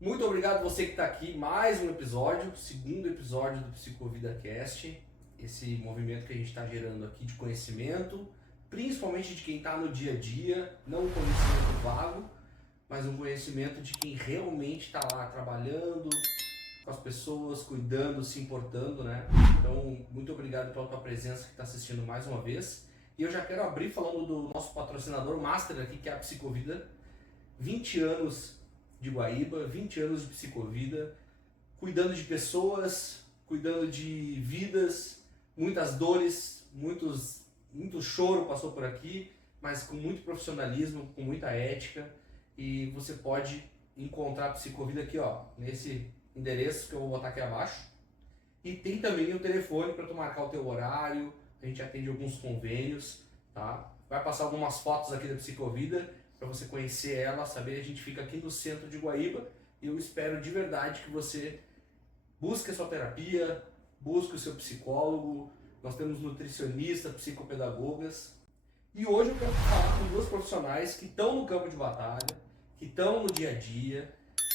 Muito obrigado você que está aqui, mais um episódio, segundo episódio do Psicovida Cast, esse movimento que a gente está gerando aqui de conhecimento, principalmente de quem está no dia a dia, não um conhecimento vago, mas um conhecimento de quem realmente está lá trabalhando com as pessoas, cuidando, se importando, né? Então, muito obrigado pela tua presença que está assistindo mais uma vez. E eu já quero abrir falando do nosso patrocinador master aqui, que é a Psicovida. 20 anos de Guaíba, 20 anos de Psicovida, cuidando de pessoas, cuidando de vidas, muitas dores, muito choro passou por aqui, mas com muito profissionalismo, com muita ética. E você pode encontrar a Psicovida aqui, ó, nesse endereço que eu vou botar aqui abaixo. E tem também o telefone para tu marcar o teu horário, a gente atende alguns convênios, tá? Vai passar algumas fotos aqui da Psicovida para você conhecer ela, saber. A gente fica aqui no centro de Guaíba e eu espero de verdade que você busque a sua terapia, busque o seu psicólogo. Nós temos nutricionistas, psicopedagogas. E hoje eu quero falar com duas profissionais que estão no campo de batalha, que estão no dia a dia,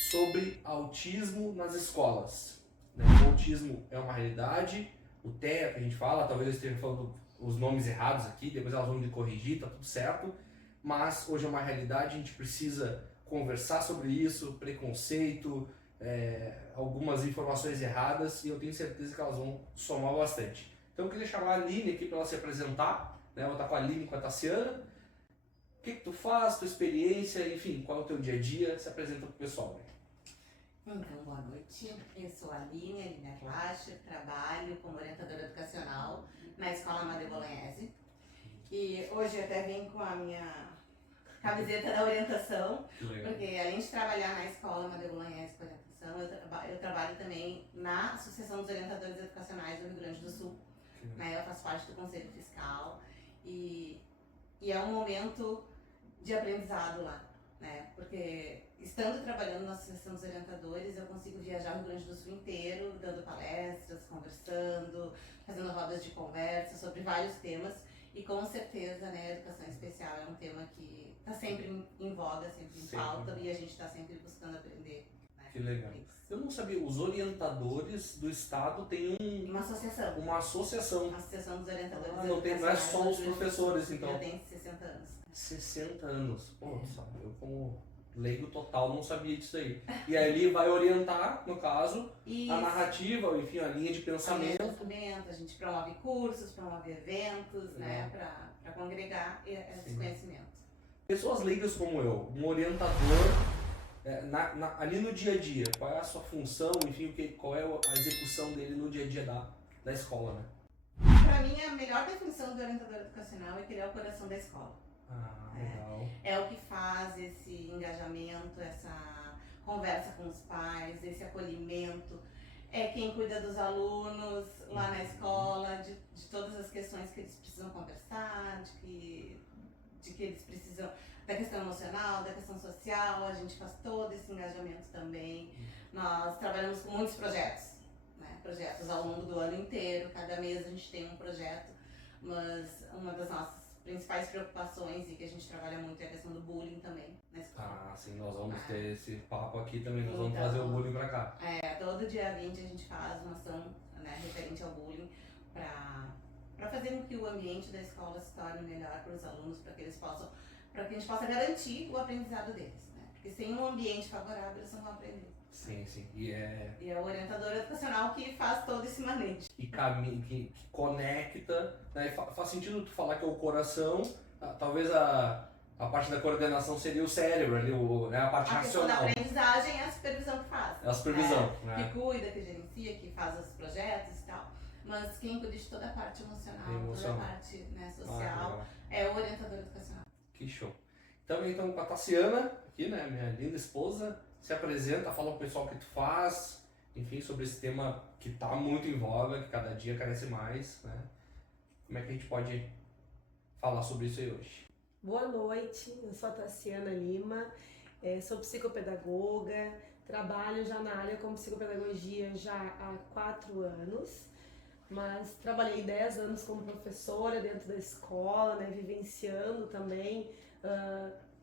sobre autismo nas escolas. O autismo é uma realidade, o TEA que a gente fala, talvez eu esteja falando os nomes errados aqui, depois elas vão me corrigir, tá tudo certo, mas hoje é uma realidade, a gente precisa conversar sobre isso, preconceito, algumas informações erradas, e eu tenho certeza que elas vão somar bastante. Então eu queria chamar a Aline aqui para ela se apresentar, né? Eu vou estar com a Aline e com a Tassiana. O que tu faz, tua experiência, enfim, qual é o teu dia a dia, se apresenta pro pessoal, né? Então, boa noite. Eu sou a Aline Arlacher, trabalho como orientadora educacional na Escola Amadeu Bolognese. E hoje eu até vim com a minha camiseta da orientação, porque além de trabalhar na Escola Amadeu Bolognese com orientação, eu trabalho também na Associação dos Orientadores Educacionais do Rio Grande do Sul. Né? Eu faço parte do Conselho Fiscal e é um momento de aprendizado lá. Né? Porque estando trabalhando na Associação dos Orientadores, eu consigo viajar o Rio Grande do Sul inteiro, dando palestras, conversando, fazendo rodas de conversa sobre vários temas. E com certeza, né, a educação especial é um tema que está sempre em voga, sempre em pauta, e a gente está sempre buscando aprender. Né? Que legal. Eu não sabia, os orientadores do estado têm uma associação. Uma associação. Uma associação dos orientadores. Não é só os professores, então. Já tem 60 anos. 60 anos. Pô, eu como leigo total não sabia disso aí. E aí ele vai orientar, no caso, isso. A narrativa, enfim, a linha de pensamento. A gente promove cursos, promove eventos, né, para congregar esse conhecimento. Pessoas leigas como eu, um orientador, ali no dia a dia, qual é a sua função, enfim, qual é a execução dele no dia a dia da escola, né? Para mim, a melhor definição do orientador educacional é que ele é o coração da escola. Legal. É o que faz esse engajamento, essa conversa com os pais, esse acolhimento. É quem cuida dos alunos lá na escola, de todas as questões que eles precisam conversar, de que eles precisam, da questão emocional, da questão social. A gente faz todo esse engajamento também. Nós trabalhamos com muitos projetos, né? Projetos ao longo do ano inteiro. Cada mês a gente tem um projeto, mas uma das nossas principais preocupações e que a gente trabalha muito é a questão do bullying também na escola. Sim, nós vamos ter esse papo aqui também, nós vamos trazer o bullying pra cá. Todo dia 20 a gente faz uma ação, né, referente ao bullying para fazer com que o ambiente da escola se torne melhor para os alunos, para que a gente possa garantir o aprendizado deles, né? Porque sem um ambiente favorável eles não vão aprender. Sim. E é o orientador educacional que faz todo esse manejo. Que conecta, né? Faz sentido tu falar que é o coração, talvez a parte da coordenação seria o cérebro ali, né? A parte racional. A questão da aprendizagem é a supervisão que faz. É a supervisão, né? Que cuida, que gerencia, que faz os projetos e tal. Mas quem cuida de toda a parte emocional. Toda a parte, né, social, é o orientador educacional. Que show. Também então com a Tassiana, aqui, né, minha linda esposa, se apresenta, fala pro pessoal o que tu faz, enfim, sobre esse tema que tá muito em voga, que cada dia carece mais, né? Como é que a gente pode falar sobre isso aí hoje? Boa noite, eu sou a Tassiana Lima, sou psicopedagoga, trabalho já na área como psicopedagogia já há 4 anos, mas trabalhei 10 anos como professora dentro da escola, né, vivenciando também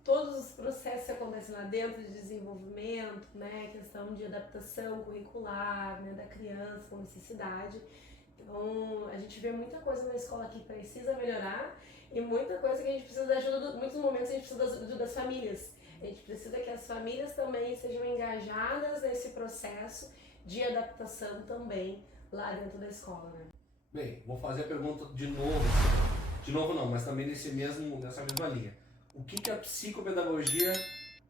todos os processos que acontecem lá dentro de desenvolvimento, né, questão de adaptação curricular, né, da criança com necessidade. Então, a gente vê muita coisa na escola que precisa melhorar e muita coisa que a gente precisa da ajuda, muitos momentos a gente precisa da ajuda das famílias. A gente precisa que as famílias também sejam engajadas nesse processo de adaptação também lá dentro da escola, né? Bem, vou fazer a pergunta de novo. De novo não, mas também nessa mesma linha. O que a psicopedagogia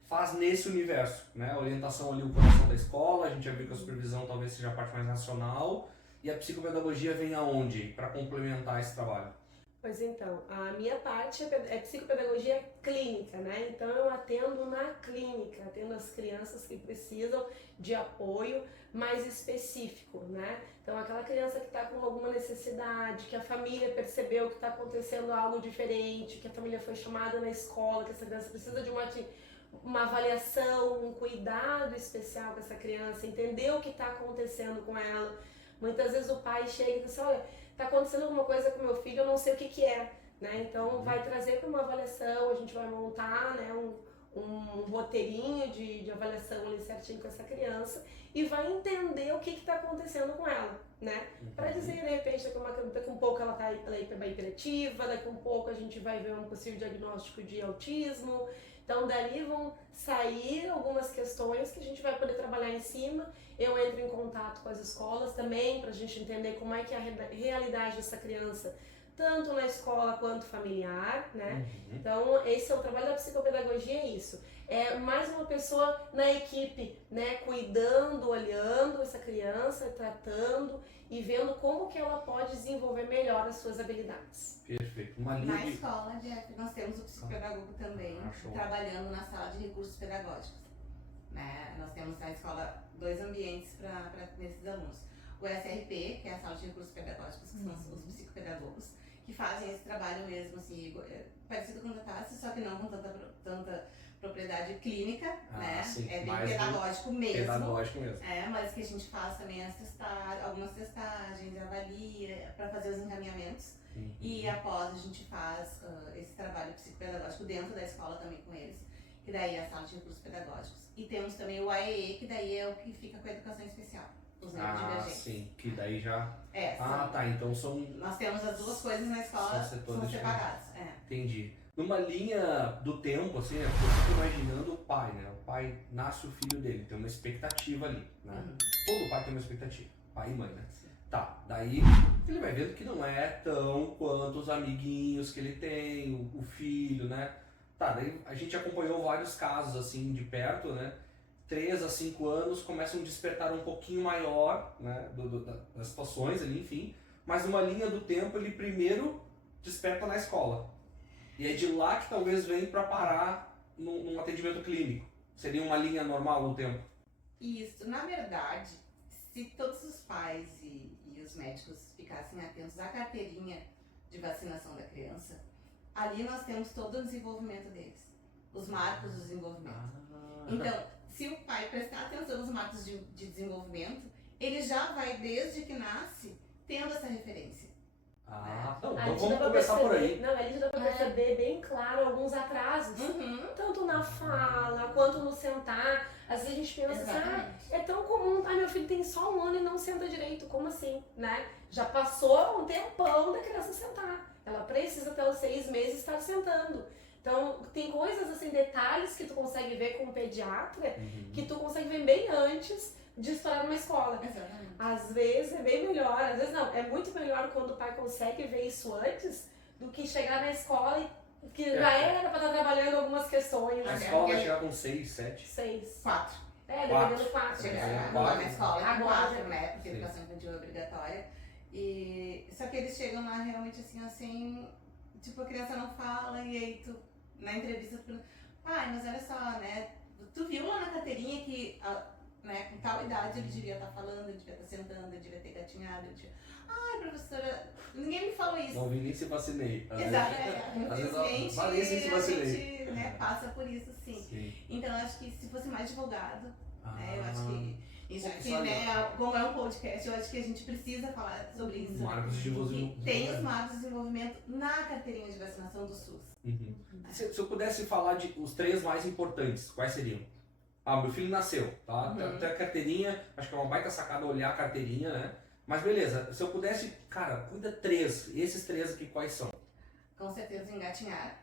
faz nesse universo? Né? A orientação ali, o coração da escola, a gente já viu que a supervisão talvez seja a parte mais racional. E a psicopedagogia vem aonde para complementar esse trabalho? Pois então, a minha parte é psicopedagogia clínica, né? Então eu atendo na clínica, atendo as crianças que precisam de apoio mais específico, né? Então aquela criança que está com alguma necessidade, que a família percebeu que está acontecendo algo diferente, que a família foi chamada na escola, que essa criança precisa de uma avaliação, um cuidado especial com essa criança, entender o que está acontecendo com ela. Muitas vezes o pai chega e diz assim, olha, está acontecendo alguma coisa com meu filho, eu não sei o que é, né? Então vai trazer para uma avaliação, a gente vai montar, né, um roteirinho de avaliação ali certinho com essa criança e vai entender o que está acontecendo com ela, né? Para dizer, de repente, daqui um pouco ela está hiperativa, daqui um pouco a gente vai ver um possível diagnóstico de autismo. Então dali vão sair algumas questões que a gente vai poder trabalhar em cima. Eu entro em contato com as escolas também para a gente entender como é que é a realidade dessa criança, tanto na escola quanto familiar, né? Então esse é o trabalho da psicopedagogia, é isso. É mais uma pessoa na equipe, né? Cuidando, olhando essa criança, tratando e vendo como que ela pode desenvolver melhor as suas habilidades. Perfeito. Na escola, nós temos o psicopedagogo também, trabalhando na sala de recursos pedagógicos. Né? Nós temos na escola 2 ambientes para esses alunos. O SRP, que é a sala de recursos pedagógicos, que são os psicopedagogos, que fazem esse trabalho mesmo, assim, parecido com o da Tassi, só que não com tanta propriedade clínica, né? Sim, é bem pedagógico mesmo. Pedagógico mesmo. Mas que a gente faz também algumas testagens, avalia, para fazer os encaminhamentos. E após a gente faz esse trabalho psicopedagógico dentro da escola também com eles, que daí é a sala de recursos pedagógicos. E temos também o AEE, que daí é o que fica com a educação especial, os neurodivergentes. Sim, que daí já... tá, então são... Nós temos as duas coisas na escola, são separadas. Entendi. Numa linha do tempo, assim, eu fico imaginando o pai, né? O pai nasce o filho dele, tem uma expectativa ali, né? Todo pai tem uma expectativa, pai e mãe, né? Tá, daí ele vai vendo que não é tão quanto os amiguinhos que ele tem, o filho, né? Tá, daí a gente acompanhou vários casos, assim, de perto, né? 3 a 5 anos começam a despertar um pouquinho maior, né? Das situações ali, enfim. Mas numa linha do tempo, ele primeiro desperta na escola. E é de lá que talvez vem para parar num atendimento clínico. Seria uma linha normal no tempo? Isso. Na verdade, se todos os pais e os médicos ficassem atentos à carteirinha de vacinação da criança, ali nós temos todo o desenvolvimento deles. Os marcos do desenvolvimento. Então, se o pai prestar atenção nos marcos de desenvolvimento, ele já vai, desde que nasce, tendo essa referência. Então vamos começar por aí. Não, ali já dá pra perceber bem claro alguns atrasos. Tanto na fala, quanto no sentar. Às vezes a gente pensa assim, é tão comum, meu filho tem só 1 ano e não senta direito, como assim, né? Já passou um tempão da criança sentar. Ela precisa até os 6 meses estar sentando. Então, tem coisas assim, detalhes que tu consegue ver com o pediatra, que tu consegue ver bem antes de estourar numa escola. Exatamente. Às vezes é bem melhor, às vezes não. É muito melhor quando o pai consegue ver isso antes do que chegar na escola e que já era para estar trabalhando algumas questões. A escola vai chegar com 6, 7? 6. 4. Dependendo do 4. Chega na escola é Agora, 4, né? Porque a educação infantil é obrigatória. Só que eles chegam lá realmente assim, tipo, a criança não fala e aí tu, na entrevista, tu pergunta, mas olha só, né? Tu viu lá na carteirinha que... Né, com tal idade ele devia estar falando, ele devia estar sentando, ele devia ter gatinhado, ele devia... professora, ninguém me falou isso. Não vi nem se vacinei. Exato, infelizmente a gente, né, passa por isso sim. Então eu acho que se fosse mais divulgado, né, eu acho que... E já Pô, que, sabe, né, como é um podcast, eu acho que a gente precisa falar sobre isso. Marcos de desenvolvimento. Que tem os marcos de desenvolvimento na carteirinha de vacinação do SUS. Uhum. Se eu pudesse falar de os 3 mais importantes, quais seriam? Ah, meu filho nasceu, tá? Até a carteirinha, acho que é uma baita sacada olhar a carteirinha, né? Mas beleza, se eu pudesse, cara, cuida 3, esses 3 aqui quais são? Com certeza engatinhar,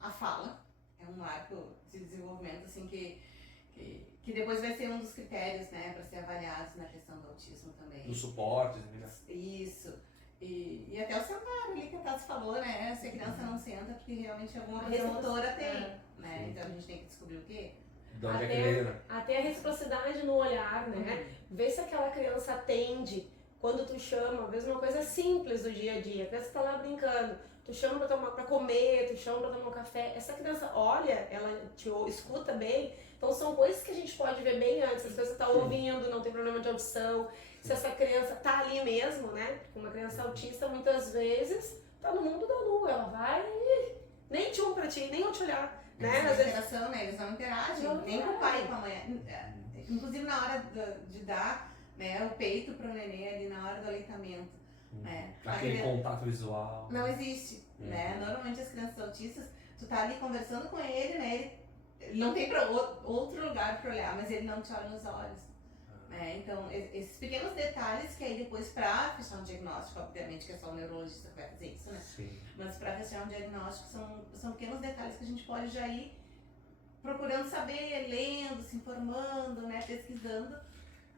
a fala, é um marco de desenvolvimento assim que depois vai ser um dos critérios, né, para ser avaliados na questão do autismo também. Dos suportes, né? Isso. E até o sentar ali que a Tassi falou, né? Se a criança não senta, porque realmente alguma coisa motora tem, né? Então a gente tem que descobrir o quê? De onde é que veio, né? Até a reciprocidade no olhar, né? Ver se aquela criança atende quando tu chama, às vezes uma coisa simples do dia a dia, a criança tá lá brincando, tu chama pra comer, tu chama pra tomar um café, essa criança olha, ela te escuta bem, então são coisas que a gente pode ver bem antes, se a criança tá ouvindo, não tem problema de audição, se essa criança tá ali mesmo, né? Porque uma criança autista muitas vezes tá no mundo da lua, ela vai e nem te pra ti, nem te olhar. Né? Essa interação, né? Eles não interagem, Não nem com o pai e com a mãe. Inclusive na hora de dar, né, o peito pro neném ali na hora do aleitamento. Né? Aquele contato visual. Não existe. Né? Normalmente as crianças autistas, tu tá ali conversando com ele, né? Ele não tem outro lugar para olhar, mas ele não te olha nos olhos. Né? Então, esses pequenos detalhes que aí depois para fechar um diagnóstico, obviamente que é só o neurologista que vai fazer isso, né? Sim. Mas para fechar um diagnóstico são pequenos detalhes que a gente pode já ir procurando saber, lendo, se informando, né? Pesquisando,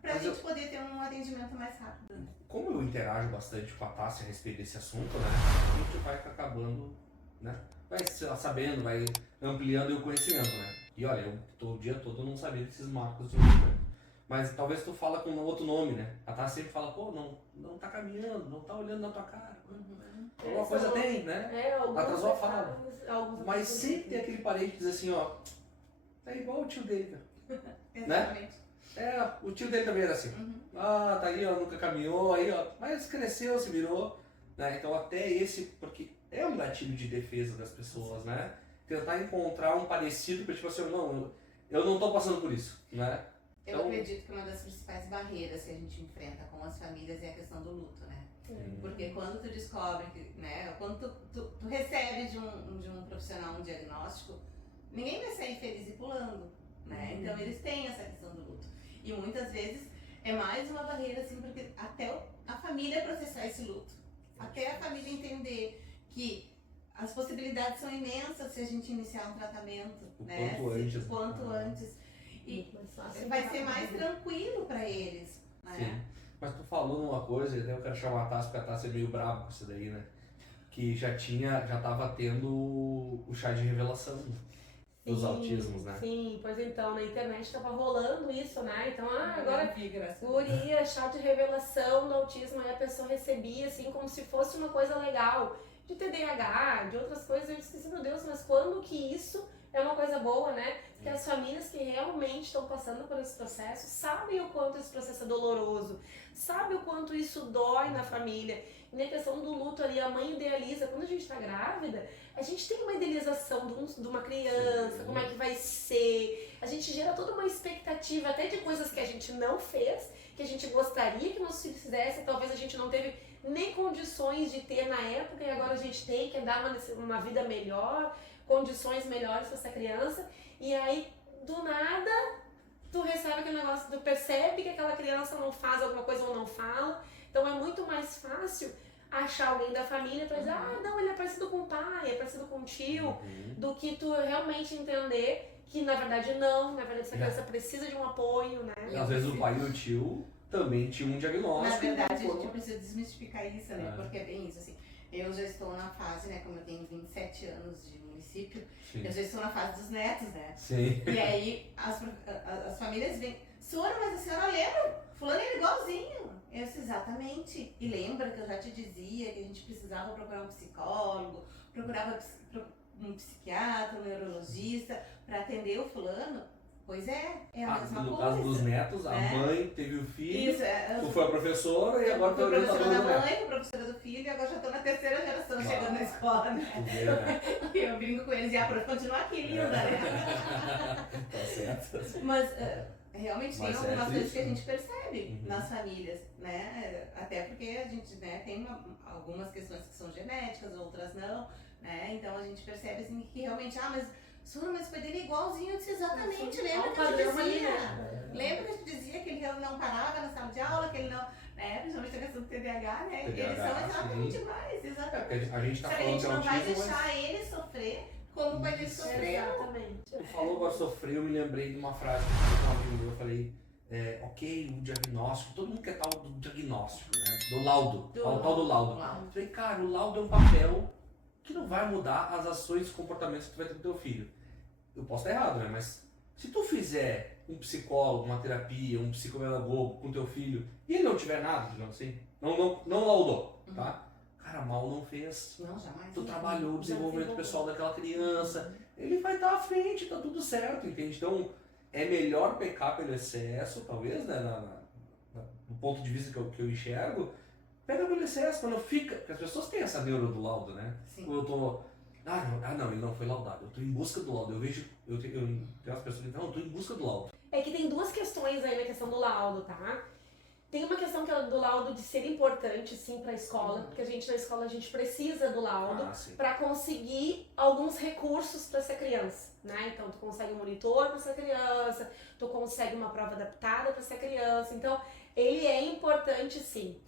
para a gente poder ter um atendimento mais rápido. Como eu interajo bastante com a Tassi a respeito desse assunto, né? A gente vai acabando, né? Vai sabendo, vai ampliando o conhecimento, né? E olha, eu tô o dia todo eu não sabia desses marcos de desenvolvimento. Mas talvez tu fala com um outro nome, né? A Tassi sempre fala, pô, não tá caminhando, não tá olhando na tua cara. Alguma coisa tem, né? Atrasou a fala. Mas sempre tem aquele parente que diz assim, ó, é igual o tio dele, Exatamente. né? O tio dele também era assim. Ah, tá aí, ó, nunca caminhou, aí, ó, mas cresceu, se virou, né? Então até esse, porque é um gatilho de defesa das pessoas, né? Tentar encontrar um parecido, porque tipo assim, não, eu não tô passando por isso, né? Eu acredito que uma das principais barreiras que a gente enfrenta com as famílias é a questão do luto, né? Porque quando tu descobre, né, quando tu recebe de um profissional um diagnóstico, ninguém vai sair feliz e pulando, né? Então eles têm essa questão do luto. E muitas vezes é mais uma barreira, assim, porque até a família processar esse luto, até a família entender que as possibilidades são imensas se a gente iniciar um tratamento, né? O quanto antes. E vai ser mais tranquilo para eles, né? Sim. Mas tu falou numa coisa, e até eu quero chamar a Tassi, porque a Tassi é meio brava com isso daí, né? Que já tava tendo o chá de revelação dos autismos, né? Sim, pois então, na internet tava rolando isso, né? Então, agora guria, chá de revelação do autismo, aí a pessoa recebia assim como se fosse uma coisa legal, de TDAH, de outras coisas, eu disse, meu Deus, mas quando que isso é uma coisa boa, né? Que as famílias que realmente estão passando por esse processo sabem o quanto esse processo é doloroso, sabem o quanto isso dói na família. E na questão do luto ali, a mãe idealiza, quando a gente está grávida, a gente tem uma idealização de uma criança, como é que vai ser, a gente gera toda uma expectativa até de coisas que a gente não fez, que a gente gostaria que nossos filhos fizessem, talvez a gente não teve nem condições de ter na época e agora a gente tem que dar uma vida melhor, condições melhores para essa criança, e aí do nada tu recebe aquele negócio, tu percebe que aquela criança não faz alguma coisa ou não fala, então é muito mais fácil achar alguém da família para dizer, não, ele é parecido com o pai, é parecido com o tio, do que tu realmente entender que na verdade não, na verdade essa criança precisa de um apoio, né? E às vezes o pai e o tio também tinham um diagnóstico. Na verdade, a gente precisa desmistificar isso, né? Porque é bem isso, assim. Eu já estou na fase, né, como eu tenho 27 anos de município, eu já estou na fase dos netos, né? Sim. E aí as famílias vêm, senhora, mas a senhora lembra? Fulano era igualzinho. Eu disse, exatamente. E lembra que eu já te dizia que a gente precisava procurar um psicólogo, procurava um psiquiatra, um neurologista para atender o fulano? Pois é a mesma no coisa. caso dos netos, a mãe teve o filho, Isso, tu foi a professora e agora tu é a professora da orientadora do mãe, neto. fui professora do filho e agora já estou na terceira geração chegando na escola, né? E eu brinco com eles, e a prof continua aqui, linda, né? Tá certo. Mas realmente Mas tem algumas coisas triste, que a né? gente percebe Uhum. nas famílias, né? Até porque a gente, né, tem algumas questões que são genéticas, outras não, né? Então a gente percebe assim que realmente, mas Sura, mas foi dele igualzinho. Eu disse, exatamente, lembra que eu te dizia? Lembra que eu te dizia que ele não parava na sala de aula, que ele não, né? Principalmente a questão do TDAH, né? TDAH, Eles são exatamente sim. iguais, É, exatamente. porque a gente tá Só que a falando gente de não vai autismo, mas deixar ele sofrer como o pai dele Isso. sofreu. Exatamente. tu falou agora sofreu, eu me lembrei de uma frase que eu falei com um amigo meu, eu falei, ok, o diagnóstico, todo mundo quer tal do diagnóstico, né? Do laudo, o tal do laudo. Laudo. Eu falei, cara, o laudo é um papel que não vai mudar as ações e comportamentos que tu vai ter com teu filho. Eu posso estar errado, né? Mas se tu fizer um psicólogo, uma terapia, um psicopedagogo com teu filho e ele não tiver nada, digamos assim, não laudou, tá? Cara, mal não fez. Não, jamais. Tu trabalhou o desenvolvimento desenvolveu. pessoal daquela criança, ele vai estar à frente, tá tudo certo, entende? Então, é melhor pecar pelo excesso, talvez, né? Do ponto de vista que eu enxergo, pega pelo excesso, quando fica. Porque as pessoas têm essa neura do laudo, né? Sim. Quando eu tô. Não, ele não foi laudado. Eu tô em busca do laudo. Eu vejo. Eu tenho as pessoas que dizem, não, eu tô em busca do laudo. É que tem duas questões aí na questão do laudo, tá? Tem uma questão que é do laudo de ser importante, sim, para a escola, porque a gente na escola a gente precisa do laudo Sim. para conseguir alguns recursos para essa criança, né? Então tu consegue um monitor para essa criança, tu consegue uma prova adaptada para essa criança, então ele é importante, sim.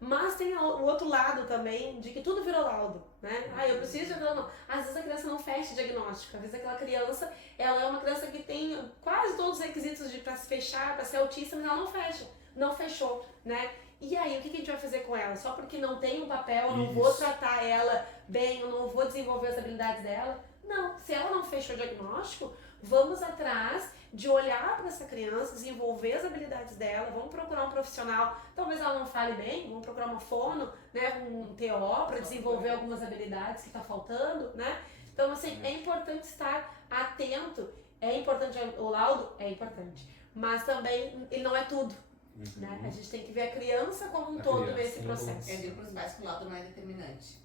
Mas tem o outro lado também de que tudo virou laudo, né? Eu preciso de não. Às vezes a criança não fecha diagnóstico, às vezes aquela criança, ela é uma criança que tem quase todos os requisitos para se fechar, para ser autista, mas ela não fecha. Não fechou, né? E aí, o que a gente vai fazer com ela? Só porque não tem um papel, eu não vou tratar ela bem, eu não vou desenvolver as habilidades dela? Não, se ela não fechou o diagnóstico, vamos atrás de olhar para essa criança, desenvolver as habilidades dela, vamos procurar um profissional, talvez ela não fale bem, vamos procurar uma fono, né, um TO para desenvolver algumas habilidades que está faltando, né? Então, assim, é importante estar atento, é importante o laudo? É importante, mas também ele não é tudo. Né? A gente tem que ver a criança como um todo nesse processo. Eu digo para os pais que o laudo não é determinante,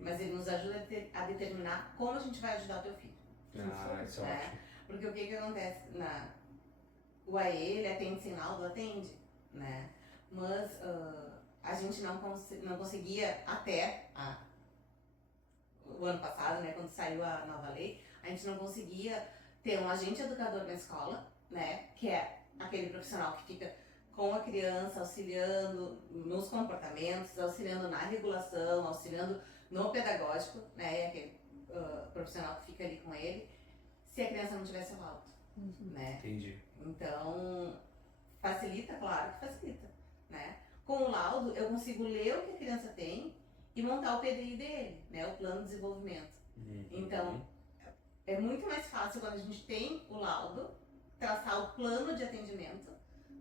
mas ele nos ajuda a determinar como a gente vai ajudar o teu filho. Isso é ótimo. Porque o que acontece o AE, ele atende sem laudo, atende, né? Mas a gente não conseguia até o ano passado, né, quando saiu a nova lei, a gente não conseguia ter um agente educador na escola, né, que é aquele profissional que fica com a criança, auxiliando nos comportamentos, auxiliando na regulação, auxiliando no pedagógico, né, aquele profissional que fica ali com ele, se a criança não tivesse o laudo, né? Entendi. Então, facilita, claro que facilita, né? Com o laudo, eu consigo ler o que a criança tem e montar o PDI dele, né, o plano de desenvolvimento. Então, é muito mais fácil quando a gente tem o laudo, traçar o plano de atendimento,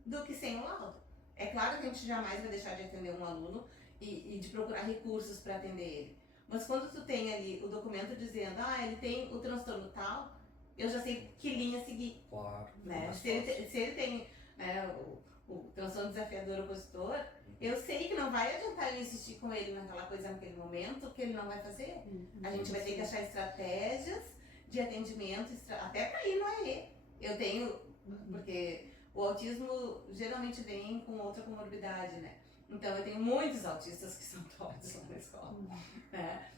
do que sem o laudo. É claro que a gente jamais vai deixar de atender um aluno e de procurar recursos para atender ele. Mas quando tu tem ali o documento dizendo, ele tem o transtorno tal, eu já sei que linha seguir. Claro. Né? Se ele tem, né, o transtorno desafiador opositor, eu sei que não vai adiantar eu insistir com ele naquela coisa naquele momento, que ele não vai fazer. A gente vai ter que achar estratégias de atendimento, até para ir no AE. Eu tenho, porque o autismo geralmente vem com outra comorbidade, né? Então eu tenho muitos autistas que são todos lá na escola, né?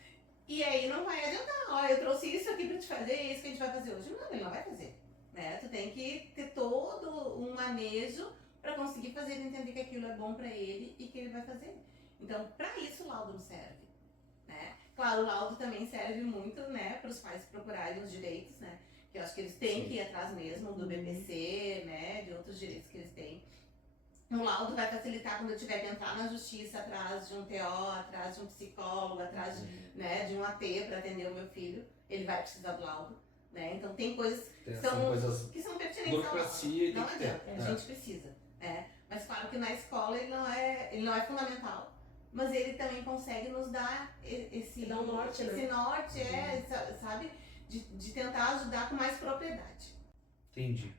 E aí não vai adiantar, eu trouxe isso aqui pra te fazer, é isso que a gente vai fazer hoje. Não, ele não vai fazer, né? Tu tem que ter todo um manejo pra conseguir fazer ele entender que aquilo é bom pra ele e que ele vai fazer. Então, pra isso o laudo não serve, né? Claro, o laudo também serve muito, né, pros pais procurarem os direitos, né? Que eu acho que eles têm que ir atrás mesmo do BPC, né, de outros direitos que eles têm. O laudo vai facilitar quando eu tiver que entrar na justiça atrás de um TO, atrás de um psicólogo, atrás de um AT para atender o meu filho. Ele vai precisar do laudo, né? Então tem coisas que são pertinentes ao laudo. Não adianta, a gente precisa, né? Mas claro que na escola ele não é fundamental, mas ele também consegue nos dar esse norte, esse norte, sabe? De tentar ajudar com mais propriedade. Entendi.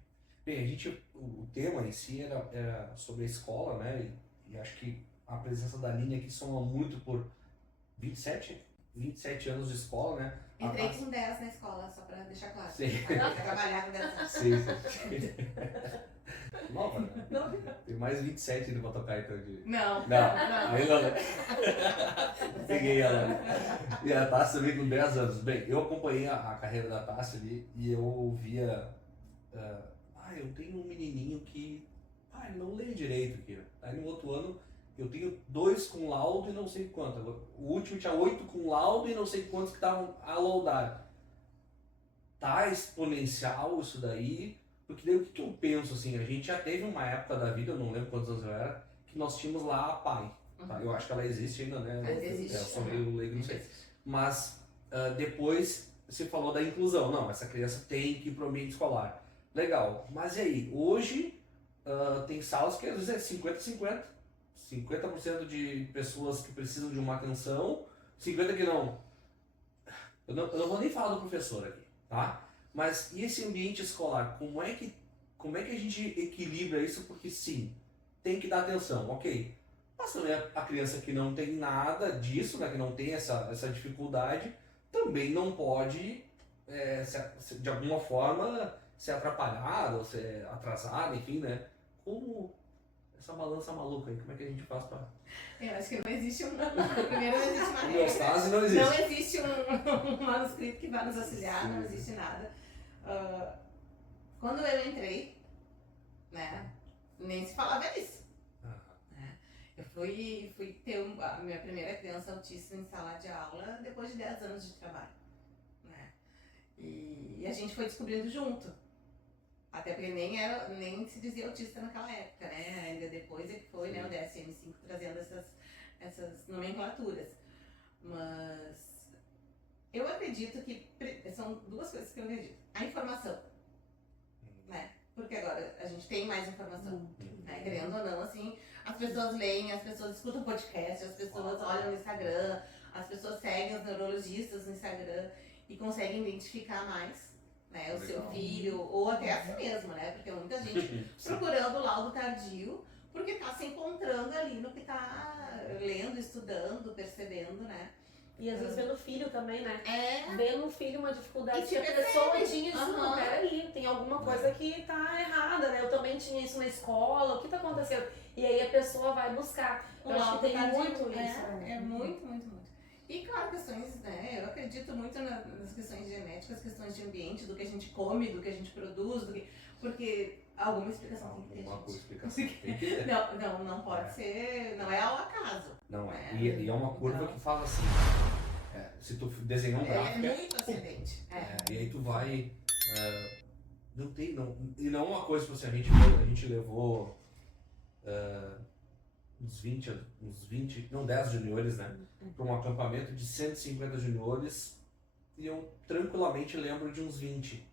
Bem, o tema em si era sobre a escola, né? E acho que a presença da Aline aqui soma muito por 27 anos de escola, né? Entrei com 10 na escola, só pra deixar claro. Sim. Trabalhar com 10 anos. Sim. nova, né? Não. Tem mais 27 ainda pra tocar, então. Não. Não, ainda não. Peguei ela. E a Tássia veio com 10 anos. Bem, eu acompanhei a carreira da Tássia ali e eu via... eu tenho um menininho que... ele não lê direito aqui. Aí no outro ano eu tenho 2 com laudo e não sei quanto. O último tinha 8 com laudo e não sei quantos que estavam a laudar. Tá exponencial isso daí, porque daí o que eu penso assim, a gente já teve uma época da vida, eu não lembro quantos anos eu era, que nós tínhamos lá a PAI. Tá? Eu acho que ela existe ainda, né? Mas existe. Eu sou meio leigo, não sei. Mas depois você falou da inclusão. Não, essa criança tem que ir para o ambiente escolar. Legal. Mas e aí? Hoje tem salas que às vezes é 50-50. 50% de pessoas que precisam de uma atenção, 50% que não. Eu não vou nem falar do professor aqui, tá? Mas e esse ambiente escolar? Como é que a gente equilibra isso? Porque sim, tem que dar atenção, ok. Mas também a criança que não tem nada disso, né, que não tem essa dificuldade, também não pode, de alguma forma, ser atrapalhada ou ser atrasada, enfim, né? Como essa balança maluca aí, como é que a gente faz pra... Eu acho que não existe primeiro não existe uma regra. Homeostase não existe. Não existe um manuscrito que vá nos auxiliar, não existe nada. Quando eu entrei, né, nem se falava isso. Eu fui ter a minha primeira criança autista em sala de aula depois de 10 anos de trabalho, né? E a gente foi descobrindo junto. Até porque nem se dizia autista naquela época, né? Ainda depois é que foi, né, o DSM-5 trazendo essas nomenclaturas. Mas eu acredito que são 2 coisas que eu acredito. A informação, né? Porque agora a gente tem mais informação, né? Querendo ou não, assim, as pessoas leem, as pessoas escutam podcast, as pessoas olham no Instagram, as pessoas seguem os neurologistas no Instagram e conseguem identificar mais, né, o seu filho, ou até a si mesmo, né? Porque muita gente procurando o laudo tardio porque está se encontrando ali no que está lendo, estudando, percebendo, né? E às vezes vendo o filho também, né? É. Vendo o filho uma dificuldade E que a percebe. pessoa tinha isso, Aham. não, peraí, tem alguma coisa que tá errada, né? Eu também tinha isso na escola, o que tá acontecendo? E aí a pessoa vai buscar. Eu acho que tem muito isso. É muito, muito, muito. E claro, questões, né? Eu acredito muito nas questões genéticas, questões de ambiente, do que a gente come, do que a gente produz, porque alguma explicação tem que ter. Alguma explicação tem que ter. Não pode ser, não é ao acaso. Não é. E é uma curva que fala assim, se tu desenhar um gráfico... É muito ascendente. E aí tu vai... E não é uma coisa, tipo assim, a gente levou uns 10 juniores, né? Para um acampamento de 150 juniores, e eu tranquilamente lembro de uns 20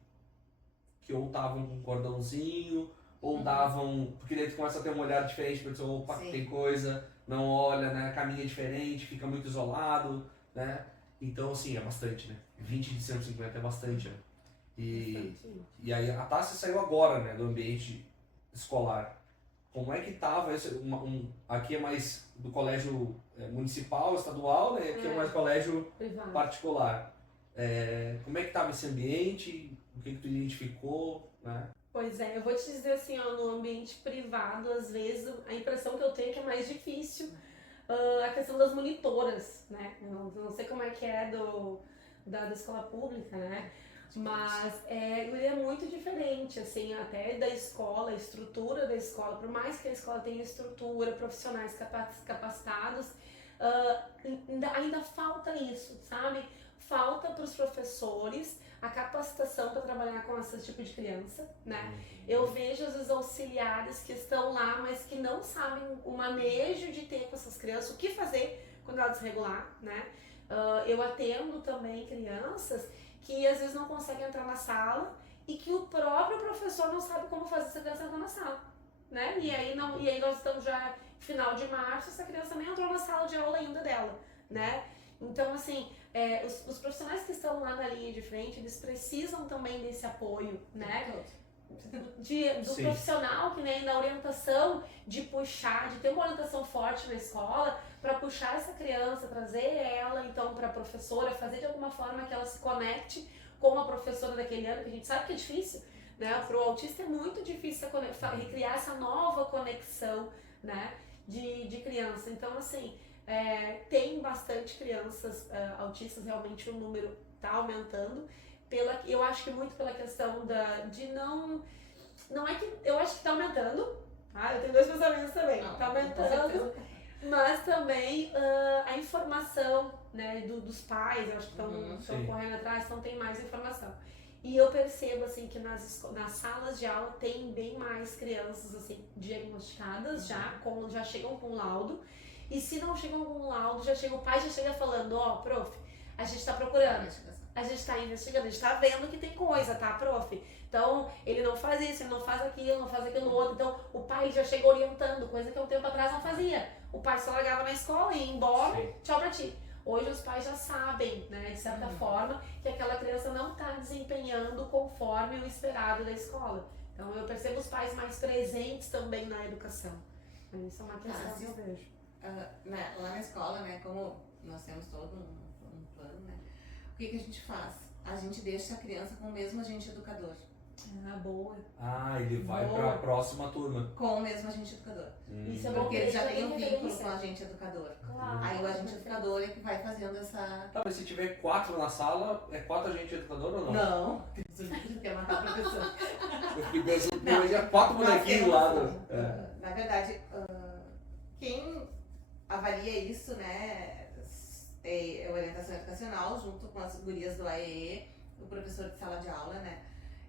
que ou estavam com um cordãozinho, ou davam... Porque daí tu começa a ter uma olhada diferente, porque opa, tem coisa, não olha, né? Caminha diferente, fica muito isolado, né? Então, assim, é bastante, né? 20 de 150 é bastante, né? E aí a Tássia saiu agora, né, do ambiente escolar. Como é que estava esse, aqui é mais do colégio municipal, estadual, né? Aqui é mais colégio particular. Como é que estava esse ambiente? O que tu identificou, né? Pois é, eu vou te dizer assim, ó, no ambiente privado, às vezes, a impressão que eu tenho é que é mais difícil a questão das monitoras, né? Eu não sei como é que é da escola pública, né? Mas é muito diferente, assim, até da escola, a estrutura da escola, por mais que a escola tenha estrutura, profissionais capacitados, ainda falta isso, sabe? Falta para os professores a capacitação para trabalhar com esse tipo de criança, né? Eu vejo às vezes auxiliares que estão lá, mas que não sabem o manejo de ter com essas crianças, o que fazer quando ela desregular, né? Eu atendo também crianças que às vezes não conseguem entrar na sala e que o próprio professor não sabe como fazer essa criança entrar na sala, né? E aí nós estamos já final de março, essa criança nem entrou na sala de aula ainda dela, né? Então, assim, os profissionais que estão lá na linha de frente, eles precisam também desse apoio, né? Do profissional, que nem na orientação, de puxar, de ter uma orientação forte na escola, para puxar essa criança, trazer ela, então, para a professora, fazer de alguma forma que ela se conecte com a professora daquele ano, que a gente sabe que é difícil, né? Para o autista é muito difícil recriar essa nova conexão, né, de criança. Então, assim, tem bastante crianças autistas, realmente o número está aumentando. Eu acho que muito pela questão de não é que eu acho que está aumentando, tá? Eu tenho 2 pensamentos também, está aumentando, mas também a informação, né, dos pais, eu acho que estão correndo atrás, então tem mais informação. E eu percebo assim que nas salas de aula tem bem mais crianças assim diagnosticadas já chegam com laudo. E se não chegam com laudo, o pai já chega falando, prof, a gente está procurando, a gente está investigando, a gente está vendo que tem coisa, tá, prof? Então, ele não faz isso, ele não faz aquilo outro. Então, o pai já chega orientando, coisa que um tempo atrás não fazia. O pai só largava na escola e ia embora, tchau pra ti. Hoje os pais já sabem, né, de certa forma, que aquela criança não está desempenhando conforme o esperado da escola. Então, eu percebo os pais mais presentes também na educação. Isso é uma questão que eu vejo. Lá na escola, né, como nós temos todo um plano, né, o que a gente faz? A gente deixa a criança com o mesmo agente educador. Boa. Ele vai para a próxima turma. Com o mesmo agente educador. Isso é bom, porque ele já tem um vínculo com o agente educador. Claro. Aí o agente educador é que vai fazendo essa... Tá, mas se tiver 4 na sala, é 4 agentes educador ou não? Não, quer matar o professor. Eu fiquei pensando, é 4 bonequinhos do lado. Na verdade, quem avalia isso, né, é a orientação educacional, junto com as gurias do AEE, o professor de sala de aula, né.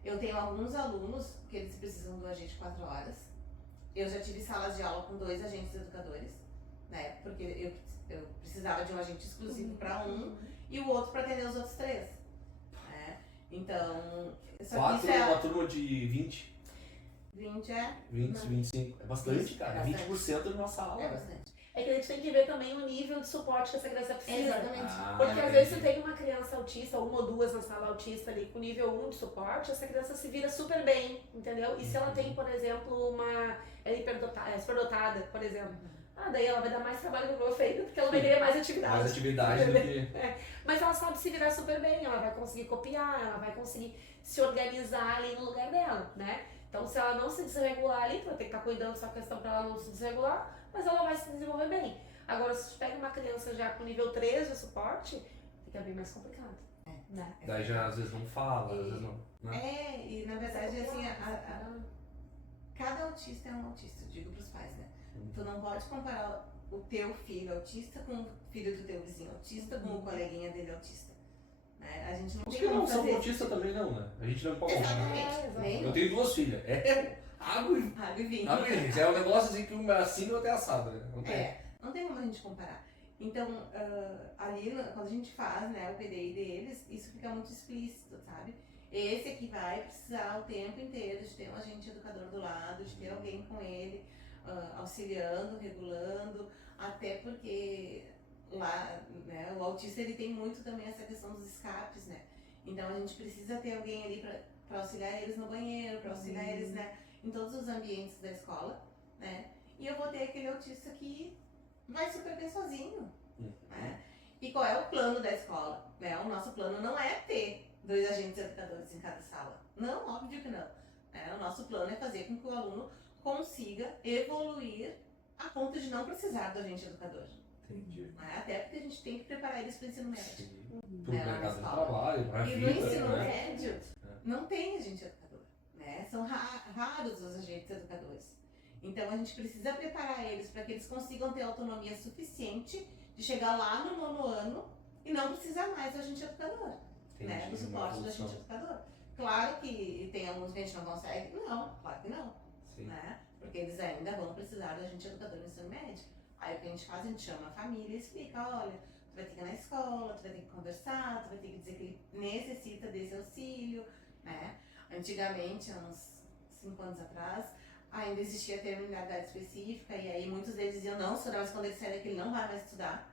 Eu tenho alguns alunos que eles precisam do agente 4 horas. Eu já tive salas de aula com 2 agentes educadores, né, porque eu precisava de um agente exclusivo para um e o outro para atender os outros 3. Né. Então, 4 é uma turma de 20. 20 20, 25. É bastante, Isso, cara. é bastante. 20% de uma sala. É bastante. É que a gente tem que ver também o nível de suporte que essa criança precisa. Exatamente. Porque às vezes você tem uma criança autista, ou 1 ou 2 na sala autista ali com nível 1 de suporte, essa criança se vira super bem, entendeu? E se ela tem, por exemplo, superdotada, por exemplo, daí ela vai dar mais trabalho pro prof ainda, porque ela vai querer mais atividade. Mais atividade do que... Mas ela sabe se virar super bem, ela vai conseguir copiar, ela vai conseguir se organizar ali no lugar dela, né? Então, se ela não se desregular ali, tu vai ter que estar cuidando dessa questão para ela não se desregular, mas ela vai se desenvolver bem. Agora, se tu pega uma criança já com nível 3 de suporte, fica bem mais complicado. Né? Daí já às vezes não fala, às vezes não. Né? E na verdade, assim, cada autista é um autista, eu digo pros pais, né? Tu não pode comparar o teu filho autista com o filho do teu vizinho autista, com o coleguinha dele autista. Né? A gente não Os tem que não como são fazer autistas também não, né? A gente não pode comparar. exatamente. Eu tenho 2 filhas. Água e vinho. É um negócio assim que um é assim e outro é assado, né? Não tem. Não tem como a gente comparar. Então, ali, quando a gente faz, né, o PDI deles, isso fica muito explícito, sabe? Esse aqui vai precisar o tempo inteiro de ter um agente educador do lado, de ter alguém com ele, auxiliando, regulando, até porque lá, né, o autista ele tem muito também essa questão dos escapes, né? Então a gente precisa ter alguém ali para auxiliar eles no banheiro, para auxiliar eles, né, em todos os ambientes da escola, né? E eu vou ter aquele autista que vai super bem sozinho, né? E qual é o plano da escola? Né? O nosso plano não é ter 2 agentes educadores em cada sala. Não, óbvio que não. O nosso plano é fazer com que o aluno consiga evoluir a ponto de não precisar do agente educador. Entendi. Até porque a gente tem que preparar eles para o ensino médio. Pro mercado de trabalho, pra vida. E vida, no ensino né? médio não tem agente educador. Né? São raros os agentes educadores. Então a gente precisa preparar eles para que eles consigam ter autonomia suficiente de chegar lá no 9º ano e não precisar mais do agente educador. Né? Do suporte do agente educador. Claro que tem alunos que a gente não consegue. Não, claro que não. Né? Porque eles ainda vão precisar do agente educador no ensino médio. Aí o que a gente faz? A gente chama a família e explica, olha, tu vai ter que ir na escola, tu vai ter que conversar, tu vai ter que dizer que ele necessita desse auxílio, né? Antigamente, há uns 5 anos atrás, ainda existia terminalidade específica e aí muitos deles diziam, não, senhora, mas quando ele sair daqui ele não vai mais estudar,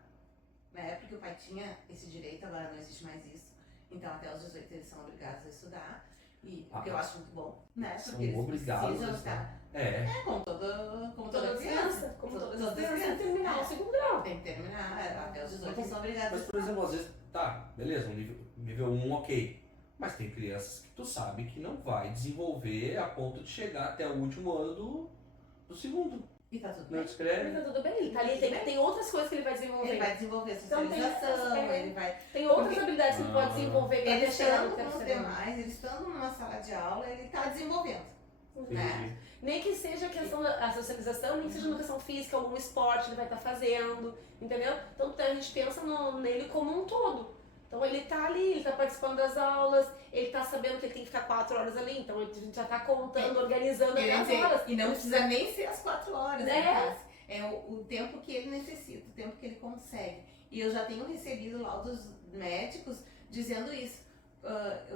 né? Porque o pai tinha esse direito, agora não existe mais isso. Então até os 18 eles são obrigados a estudar. E o que eu acho muito bom, né? Porque eles precisam estar. Como toda criança. Como toda criança tem que terminar o 2º grau. Tem que terminar, até os 18 eles são obrigados. Mas, por exemplo, às vezes, tá, beleza, um nível 1, ok. Mas tem crianças que tu sabe que não vai desenvolver a ponto de chegar até o último ano do segundo. E tá tudo Não bem. escreve? Mas tá tudo bem, ele tá ali, tem outras coisas que ele vai desenvolver. Ele vai desenvolver Então, tem socialização, essas- ele vai... Tem outras Porque- habilidades que ele pode desenvolver Ele até chegar no estando com os terceiro ano. demais, ele estando numa sala de aula, ele tá desenvolvendo. Entendi. Nem que seja a questão da socialização, nem que seja uma questão física, algum esporte ele vai estar fazendo, entendeu? Então a gente pensa nele como um todo. Então ele tá ali, ele tá participando das aulas, ele tá sabendo que ele tem que ficar 4 horas ali, então a gente já tá contando, organizando Quer as dizer, horas. e não precisa nem ser as 4 horas, É. né? É o tempo que ele necessita, o tempo que ele consegue. E eu já tenho recebido laudos médicos dizendo isso.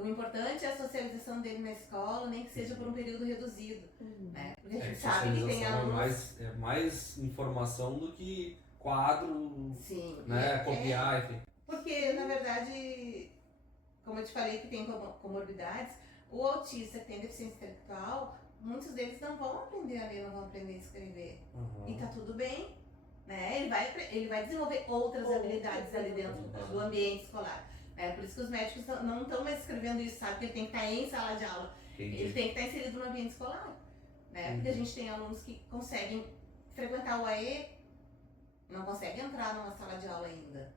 O importante é a socialização dele na escola, nem que seja por um período reduzido. Né? Porque a gente sabe que tem Socialização alunos... é mais informação do que quadro, Sim, né? Copiar, enfim. Porque, na verdade, como eu te falei que tem comorbidades, o autista que tem deficiência intelectual, muitos deles não vão aprender a ler, não vão aprender a escrever. Uhum. E tá tudo bem, né? Ele vai desenvolver outras habilidades ali dentro do ambiente escolar. Por isso que os médicos não estão mais escrevendo isso, sabe? Que ele tem que estar em sala de aula. Entendi. Ele tem que estar inserido no ambiente escolar. Né? Porque a gente tem alunos que conseguem frequentar o AE, não conseguem entrar numa sala de aula ainda.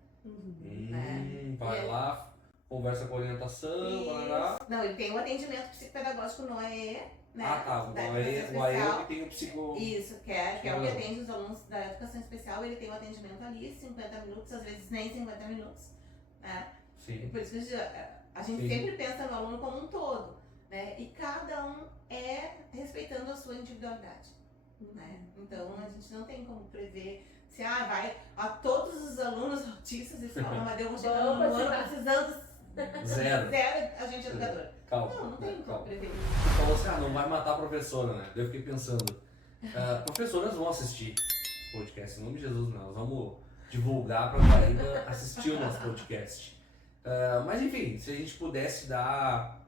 Vai E lá, conversa com a orientação, vai lá. Não, ele tem o atendimento psicopedagógico no AE, né? Ah, tá. O da AE educação o AE especial. que tem o psico... Isso, que é o que atende os alunos da educação especial, ele tem o atendimento ali, 50 minutos, às vezes nem 50 minutos. Né? E Sim. por isso que a gente Sim. sempre pensa no aluno como um todo. Né? E cada um é respeitando a sua individualidade. Né? Então a gente não tem como prever se vai a todos os alunos autistas da escola Amadeu vão chegar no ano precisando Zero. agente educador. Calma. Não tem como calma. prever. Tu falou assim, não vai matar a professora, né? Daí eu fiquei pensando, professoras vão assistir esse podcast, em nome de Jesus, nós vamos divulgar para a Paraíba assistir o nosso podcast. Mas enfim, se a gente pudesse dar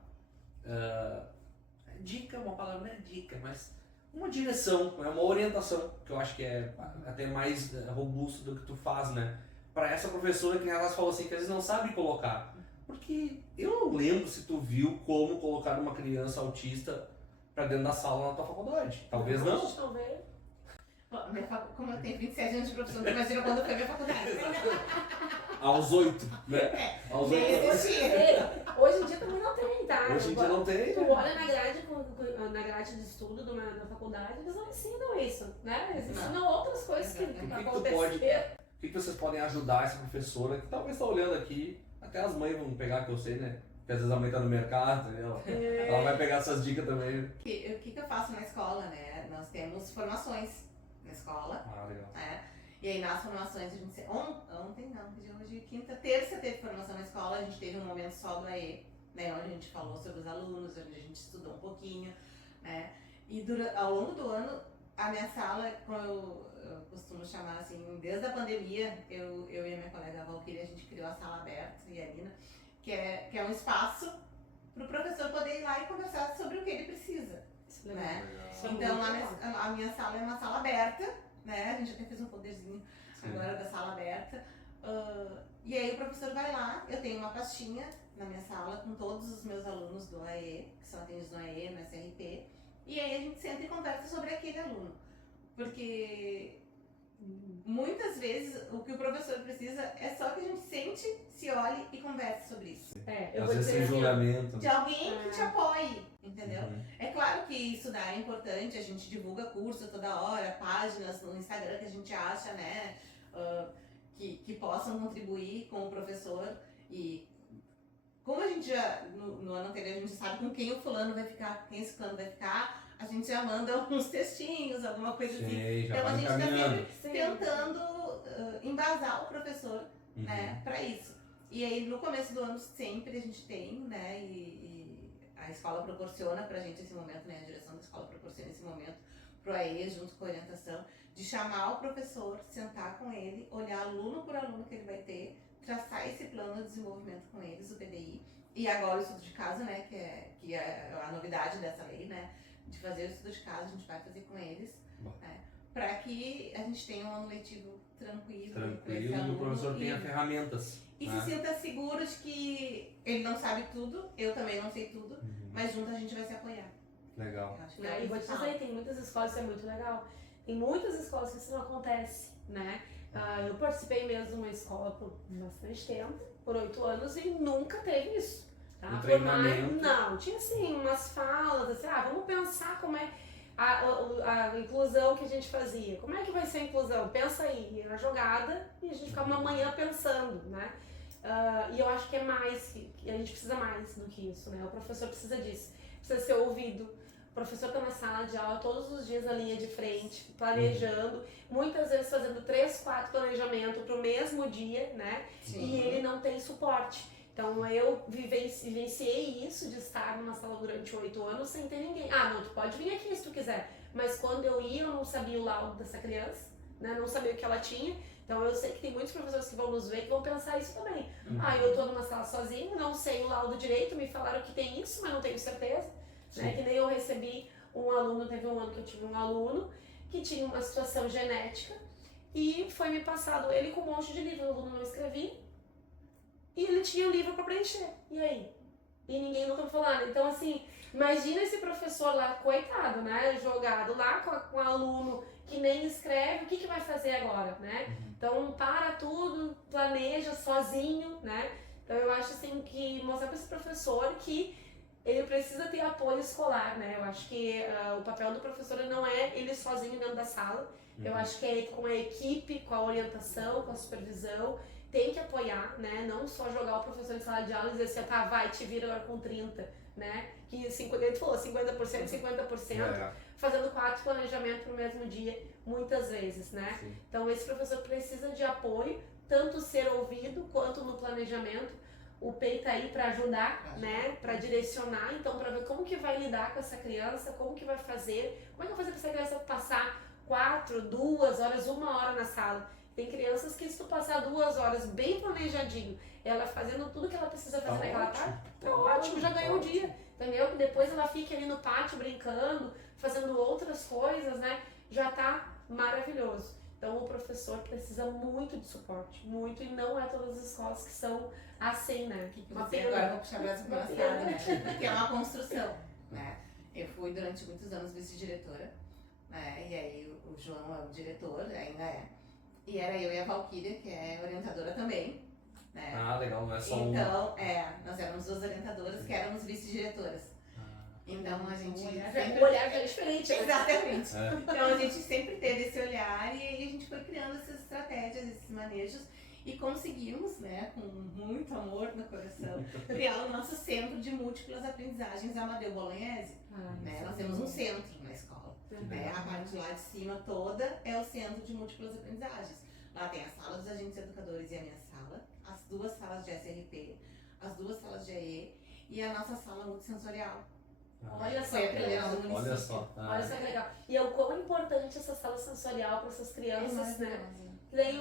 dica, uma palavra não é dica, mas uma direção, uma orientação, que eu acho que é até mais robusto do que tu faz, né? Para essa professora que elas falam assim, que às vezes não sabe colocar. Porque eu não lembro se tu viu como colocar uma criança autista para dentro da sala na tua faculdade. Talvez não. Talvez. Como eu tenho 27 anos de profissão, tu imagina quando foi a minha faculdade. Aos 8, né? Aos 8 Nem anos. existia. Hoje em dia também não tem, tá? Hoje em dia não tem. Tu olha na grade de estudo da faculdade, eles não ensinam isso, né? Eles ensinam outras coisas que O que tu aconteceram. O que vocês podem ajudar essa professora que talvez está olhando aqui, até as mães vão pegar, que eu sei, né? Porque às vezes a mãe tá no mercado, entendeu? Ela vai pegar essas dicas também. O que eu faço na escola, né? Nós temos formações na escola. Ah, legal. Né? E aí nas formações a gente... Ontem não, de hoje, quinta, terça teve formação na escola, a gente teve um momento só do AE, né? Onde a gente falou sobre os alunos, onde a gente estudou um pouquinho, né? E ao longo do ano, a minha sala, como eu costumo chamar assim, desde a pandemia, eu e a minha colega Valquíria, a gente criou a sala aberta, e a Lina, que é um espaço para o professor poder ir lá e conversar sobre o que ele precisa. Isso é Né? legal. Então a minha sala é uma sala aberta, né? A gente até fez um folderzinho agora da sala aberta. E aí o professor vai lá, eu tenho uma pastinha na minha sala com todos os meus alunos do AE, que são atendidos no AE, no SRP, e aí a gente senta e conversa sobre aquele aluno. Porque muitas vezes o que o professor precisa é só que a gente sente, se olhe e converse sobre isso. Eu Às vou vezes dizer sem assim, julgamento. De alguém que te apoie, entendeu? Uhum. É claro que estudar é importante, a gente divulga curso toda hora, páginas no Instagram que a gente acha, né, que possam contribuir com o professor. E como a gente já, no ano anterior, a gente sabe com quem o fulano vai ficar, quem esse fulano vai ficar, a gente já manda uns textinhos, alguma coisa assim. Sim, já Então a vai gente está encaminhando. sempre tentando embasar o professor, né, para isso. E aí no começo do ano sempre a gente tem, né, e a escola proporciona pra gente esse momento, né, a direção da escola proporciona esse momento pro AE junto com a orientação, de chamar o professor, sentar com ele, olhar aluno por aluno que ele vai ter, traçar esse plano de desenvolvimento com eles, o PDI, e agora o estudo de caso, né, que é a novidade dessa lei, né, de fazer o estudo de caso, a gente vai fazer com eles, né, para que a gente tenha um ano letivo tranquilo. Tranquilo, e o professor tenha ferramentas. E né? se sinta seguro de que ele não sabe tudo, eu também não sei tudo, mas junto a gente vai se apoiar. Legal. Eu acho que é E vou te dizer, tem muitas escolas, isso é muito legal, tem muitas escolas que isso não acontece, né? Eu participei mesmo de uma escola por bastante tempo, por 8 anos, e nunca teve isso. Tá? Um é treinamento. Não, tinha assim umas falas, assim, vamos pensar como é a inclusão que a gente fazia. Como é que vai ser a inclusão? Pensa aí, e era jogada e a gente ficava uma manhã pensando, né? E eu acho que é mais, que a gente precisa mais do que isso, né? O professor precisa disso, precisa ser ouvido. O professor está na sala de aula todos os dias na linha de frente, planejando, muitas vezes fazendo 3, 4 planejamentos para o mesmo dia, né? Sim. E ele não tem suporte. Então eu vivenciei isso de estar numa sala durante 8 anos sem ter ninguém. Não, tu pode vir aqui se tu quiser. Mas quando eu ia, eu não sabia o laudo dessa criança, né? Não sabia o que ela tinha. Então eu sei que tem muitos professores que vão nos ver que vão pensar isso também. Eu tô numa sala sozinho, não sei o laudo direito, me falaram que tem isso, mas não tenho certeza. Né? Que nem eu recebi um aluno, teve um ano que eu tive um aluno que tinha uma situação genética e foi me passado ele com um monte de livro, o aluno não escrevia e ele tinha o livro para preencher. E aí? E ninguém nunca me falou nada. Então assim, imagina esse professor lá, coitado, né? Jogado lá com um aluno que nem escreve, o que vai fazer agora, né? Então para tudo, planeja sozinho, né? Então eu acho assim que mostrar para esse professor que ele precisa ter apoio escolar, né? Eu acho que o papel do professor não é ele sozinho dentro da sala. Eu acho que é com a equipe, com a orientação, com a supervisão, tem que apoiar, né? Não só jogar o professor em sala de aula e dizer assim, vai, te vira agora com 30, né? Que ele falou 50%, 50%, fazendo 4 planejamentos pro mesmo dia, muitas vezes, né? Sim. Então esse professor precisa de apoio, tanto ser ouvido quanto no planejamento. O PEI tá aí para ajudar, né? Para direcionar, então para ver como que vai lidar com essa criança, como que vai fazer, como é que vai fazer para essa criança passar 4, 2 horas, 1 hora na sala. Tem crianças que se tu passar 2 horas bem planejadinho, ela fazendo tudo que ela precisa fazer naquela tarde, tá ótimo, já ganhou o dia, entendeu? Depois ela fica ali no pátio brincando, fazendo outras coisas, né? Já tá maravilhoso. Então o professor precisa muito de suporte, muito, e não é todas as escolas que são assim, né? Agora eu vou puxar a brasa pro nosso lado, né? Porque é uma construção, né? Eu fui durante muitos anos vice-diretora, né? E aí o João é o diretor, ainda é. E era eu e a Valquíria, que é orientadora também, né? Legal, não é só então, nós éramos 2 orientadoras que éramos vice-diretoras. Então a gente O olhar já é diferente. Exatamente. Então a gente sempre teve esse olhar e aí a gente foi criando essas estratégias, esses manejos e conseguimos, né, com muito amor no coração, criar o nosso centro de múltiplas aprendizagens Amadeu Bolognese. Né? Nós temos um centro na escola. Né? A parte lá de cima toda é o centro de múltiplas aprendizagens. Lá tem a sala dos agentes educadores e a minha sala, as 2 salas de SRP, as 2 salas de AE e a nossa sala multissensorial. Olha só, Foi a primeira do município. Olha só. Olha só que legal. E é o quão importante essa sala sensorial para essas crianças, né? Daí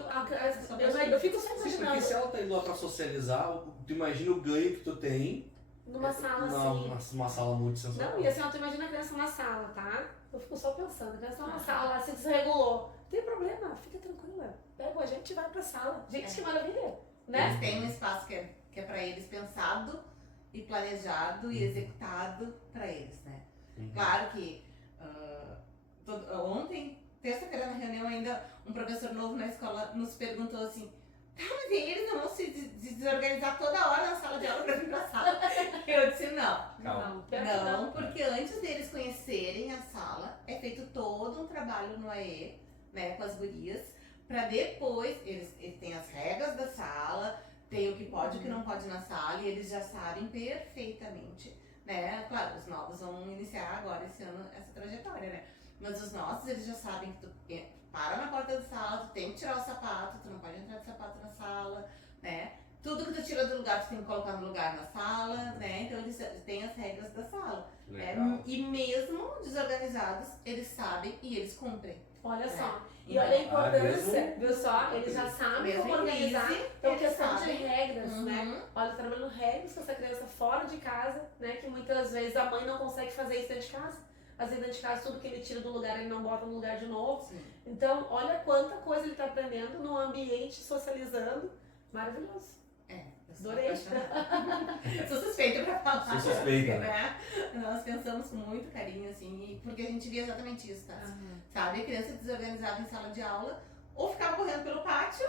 eu fico só Sim, porque imaginando. se ela tá indo lá pra socializar, tu imagina o ganho que tu tem Numa sala assim. Uma sala multissensorial. Não, e assim, tu imagina a criança numa sala, tá? Eu fico só pensando, a criança numa sala lá, se desregulou. Não tem problema, fica tranquila. Pega a gente e vai pra sala. Gente, que maravilha, né? Eles têm um espaço que é pra eles pensado e planejado e executado pra eles, né? Claro que ontem, terça-feira na reunião ainda, um professor novo na escola nos perguntou assim, mas eles não vão se desorganizar toda hora na sala de aula pra vir pra sala? Eu disse não. Não, porque antes deles conhecerem a sala, é feito todo um trabalho no AE, né, com as gurias, pra depois, eles têm as regras da sala, tem o que pode e o que não pode na sala, e eles já sabem perfeitamente, né? Claro, os novos vão iniciar agora esse ano essa trajetória, né? Mas os nossos, eles já sabem que tu para na porta da sala, tu tem que tirar o sapato, tu não pode entrar de sapato na sala, né? Tudo que tu tira do lugar, tu tem que colocar no lugar na sala, né? Então eles têm as regras da sala. E mesmo desorganizados, eles sabem e eles cumprem. Olha só. E olha a importância, viu só? Eles já sabem como organizar. Então, questão de regras, né? Olha, trabalhando regras com essa criança fora de casa, né? Que muitas vezes a mãe não consegue fazer isso dentro de casa. às vezes dentro de casa tudo que ele tira do lugar ele não bota no lugar de novo. Sim. Então, olha quanta coisa ele está aprendendo no ambiente, socializando. Maravilhoso. Eu sou Adorei. apaixonada. Sou suspeita pra falar. Sou suspeita, né? Nós pensamos com muito carinho, assim, porque a gente via exatamente isso, tá? Sabe? A criança desorganizada em sala de aula, ou ficava correndo pelo pátio,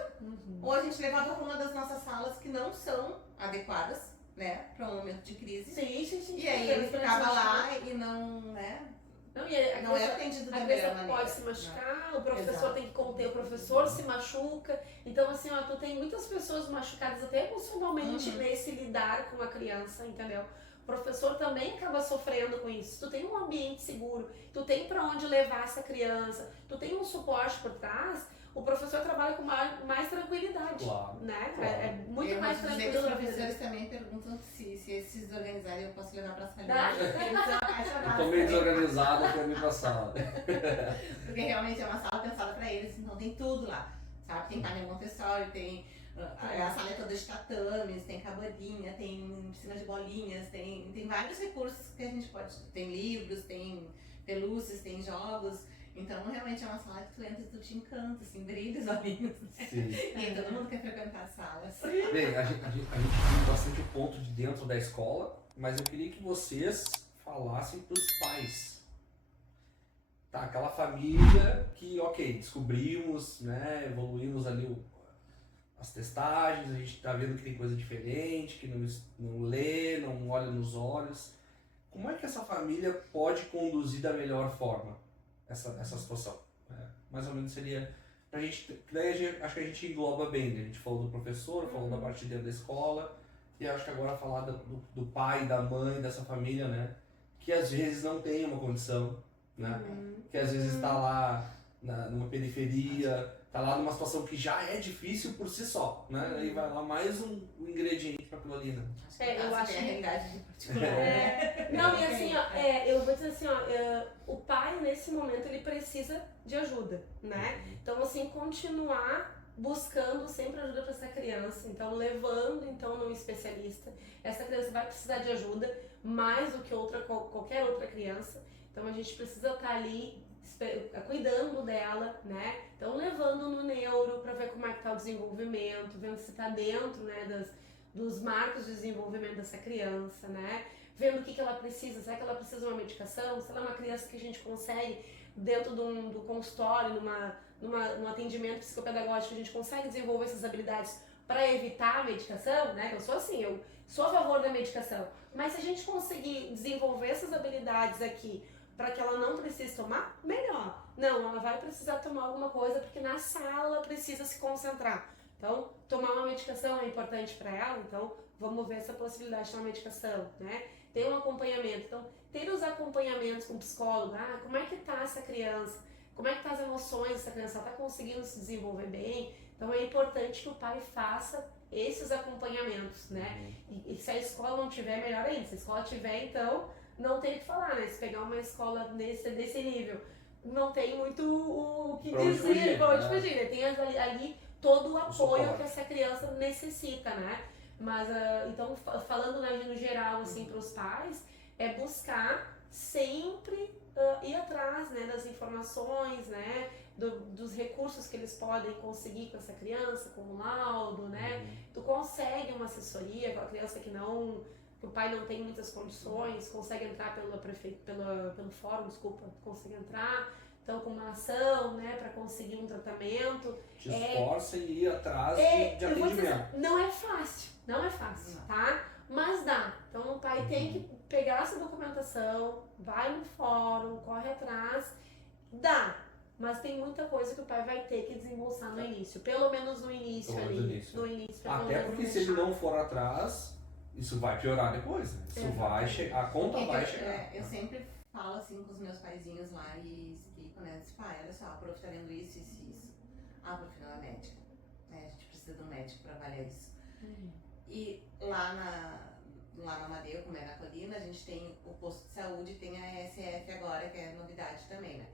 ou a gente levava para uma das nossas salas que não são adequadas, né? Para um momento de crise. Sim, gente. E aí ele ficava lá e não, né? Não, e a Não é criança- atendido da A melhor criança maneira. pode se machucar, o professor Exato. tem que conter, o professor se machuca. Então, assim, ó, tu tem muitas pessoas machucadas até emocionalmente nesse lidar com a criança, entendeu? O professor também acaba sofrendo com isso. Tu tem um ambiente seguro, tu tem pra onde levar essa criança, tu tem um suporte por trás, o professor trabalha com mais tranquilidade, Claro. né? Claro. É muito Eu mais vou dizer que tranquilo os na vida dele. professores também perguntam se eles se desorganizarem eu posso levar pra salinha. Dá? Eles são Eu apaixonados. tô meio desorganizado pra ir pra sala. Porque realmente é uma sala pensada pra eles, então tem tudo lá. Sabe? Tem painel Montessori, tem a sala é toda de tatames, tem cabaninha, tem piscina de bolinhas, tem vários recursos que a gente pode. Tem livros, tem pelúcias, tem jogos. Então realmente é uma sala que tu entra e tu te encanta, assim, brilha os olhinhos. Sim. E aí todo mundo quer frequentar as salas. Bem, a gente viu bastante o ponto de dentro da escola, mas eu queria que vocês falassem pros pais. Tá, aquela família que, ok, descobrimos, né, evoluímos ali as testagens, a gente tá vendo que tem coisa diferente, que não lê, não olha nos olhos. Como é que essa família pode conduzir da melhor forma essa situação? Mais ou menos seria pra gente, daí acho que a gente engloba bem, né? A gente falou do professor, falou da parte de dentro da escola, e acho que agora falar do pai, da mãe, dessa família, né? Que às vezes não tem uma condição, né? Que às vezes está lá numa periferia, tá lá numa situação que já é difícil por si só, né? E vai lá mais um ingrediente para aquilo ali, né? Eu acho que é a que- realidade de particular. Não, e assim, ó, eu vou dizer assim, ó, o pai nesse momento ele precisa de ajuda, né? Então, assim, continuar buscando sempre ajuda para essa criança, então levando então num especialista. Essa criança vai precisar de ajuda mais do que qualquer outra criança. Então a gente precisa estar ali cuidando dela, né? Então levando no neuro para ver como é que tá o desenvolvimento, vendo se tá dentro, né, dos marcos de desenvolvimento dessa criança, né? Vendo o que ela precisa, será que ela precisa de uma medicação? Se ela é uma criança que a gente consegue, dentro do consultório, num atendimento psicopedagógico, a gente consegue desenvolver essas habilidades para evitar a medicação, né? Eu sou assim, eu sou a favor da medicação, mas se a gente conseguir desenvolver essas habilidades aqui para que ela não precise tomar, melhor. Não, ela vai precisar tomar alguma coisa porque na sala precisa se concentrar. Então, tomar uma medicação é importante para ela, então vamos ver essa possibilidade de tomar medicação, né? Ter um acompanhamento. Então, ter os acompanhamentos com o psicólogo, como é que tá essa criança? Como é que tá as emoções dessa criança? Ela tá conseguindo se desenvolver bem? Então, é importante que o pai faça esses acompanhamentos, né? E se a escola não tiver, melhor ainda. Se a escola tiver, então, não tem o que falar, né? Se pegar uma escola desse nível, não tem muito o que Pra onde dizer, fugir, pra onde né? fugir, né? Tem ali todo o apoio suporte. que essa criança necessita, né? Mas, então, falando no geral, assim, para os pais, é buscar sempre ir atrás, né, das informações, né, dos recursos que eles podem conseguir com essa criança, como laudo, né? Tu consegue uma assessoria com a criança que o pai não tem muitas condições, consegue entrar pelo fórum, consegue entrar, então com uma ação, né, para conseguir um tratamento. Te esforça em ir atrás de Eu vou dizer, atendimento. não é fácil, tá? Mas dá. Então o pai tem que pegar essa documentação, vai no fórum, corre atrás, dá. Mas tem muita coisa que o pai vai ter que desembolsar no início, pelo menos no início Pelo menos ali. no início. No início, pelo Até menos porque no se ele chá. não for atrás, isso vai piorar depois, né? Isso vai chegar, a conta vai chegar. Eu sempre falo assim com os meus paizinhos lá e explico, né? Diz, pai, olha só, a prof tá vendo isso, isso e isso. A prof não é médica, né? A gente precisa de um médico para avaliar isso. E lá na Amadeu, como é na Colina, a gente tem o posto de saúde, tem a ESF agora, que é novidade também, né?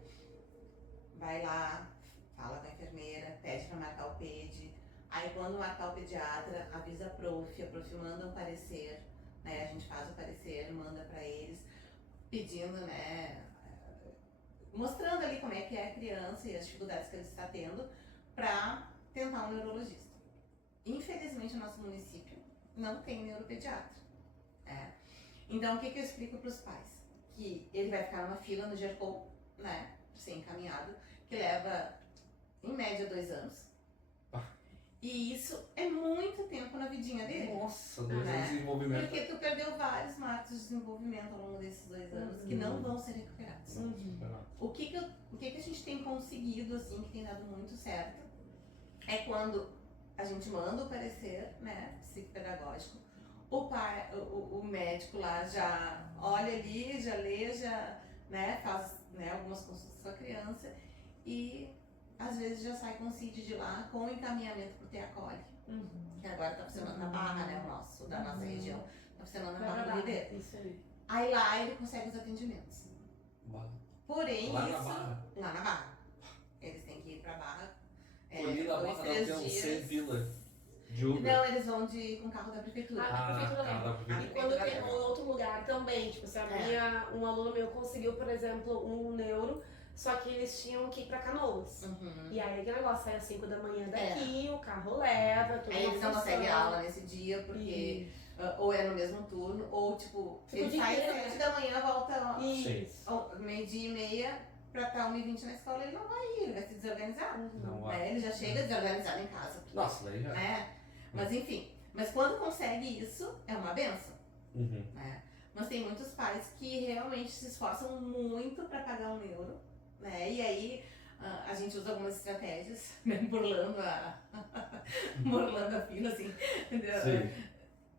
Vai lá, fala com a enfermeira, pede para marcar o PED. Aí quando marcar o pediatra, avisa a prof manda um parecer, né? A gente faz o parecer, manda para eles, pedindo, né? mostrando ali como é que é a criança e as dificuldades que ele está tendo para tentar um neurologista. Infelizmente, o nosso município não tem neuropediatra. Então, o que eu explico para os pais? Que ele vai ficar numa fila no GERCOM, né, para ser encaminhado, que leva, em média, 2 anos. E isso é muito tempo na vidinha dele. Nossa, 2 anos de desenvolvimento. Porque tu perdeu vários marcos de desenvolvimento ao longo desses 2 anos que não vão ser recuperados. O que a gente tem conseguido, assim, que tem dado muito certo, é quando a gente manda o parecer, né, psicopedagógico, o médico lá já olha ali, já lê, já, né, faz, né, algumas consultas com a criança e às vezes já sai com o CID de lá com encaminhamento pro TEACOLE, que agora está funcionando na Barra, né, o nosso, da nossa região, está funcionando na Barra do Ribeiro. Aí lá ele consegue os atendimentos. Porém, lá isso... Na Barra. Lá na Barra. Eles têm que ir pra Barra. Ali na 2, Barra 3 não tem um dias. 100 pila de Uber. Não, eles vão com carro da prefeitura. A prefeitura leva. da prefeitura. E quando tem um outro lugar também, tipo, se um aluno meu conseguiu, por exemplo, um neuro, só que eles tinham que ir pra Canoas. E aí aquele negócio sai às 5 da manhã daqui, o carro leva, tudo. Aí eles não conseguem aula nesse dia, porque ou é no mesmo turno, ou tipo, ele sai às 7 da manhã, volta meio-dia e meia pra estar 1h20 na escola, ele não vai ir, ele vai se desorganizar. Não vai. Ele já chega desorganizado em casa. Nossa, daí já. Mas enfim, mas quando consegue isso, é uma benção. Né? Mas tem muitos pais que realmente se esforçam muito para pagar um neuro, né? E aí a gente usa algumas estratégias, né? burlando a fila, assim.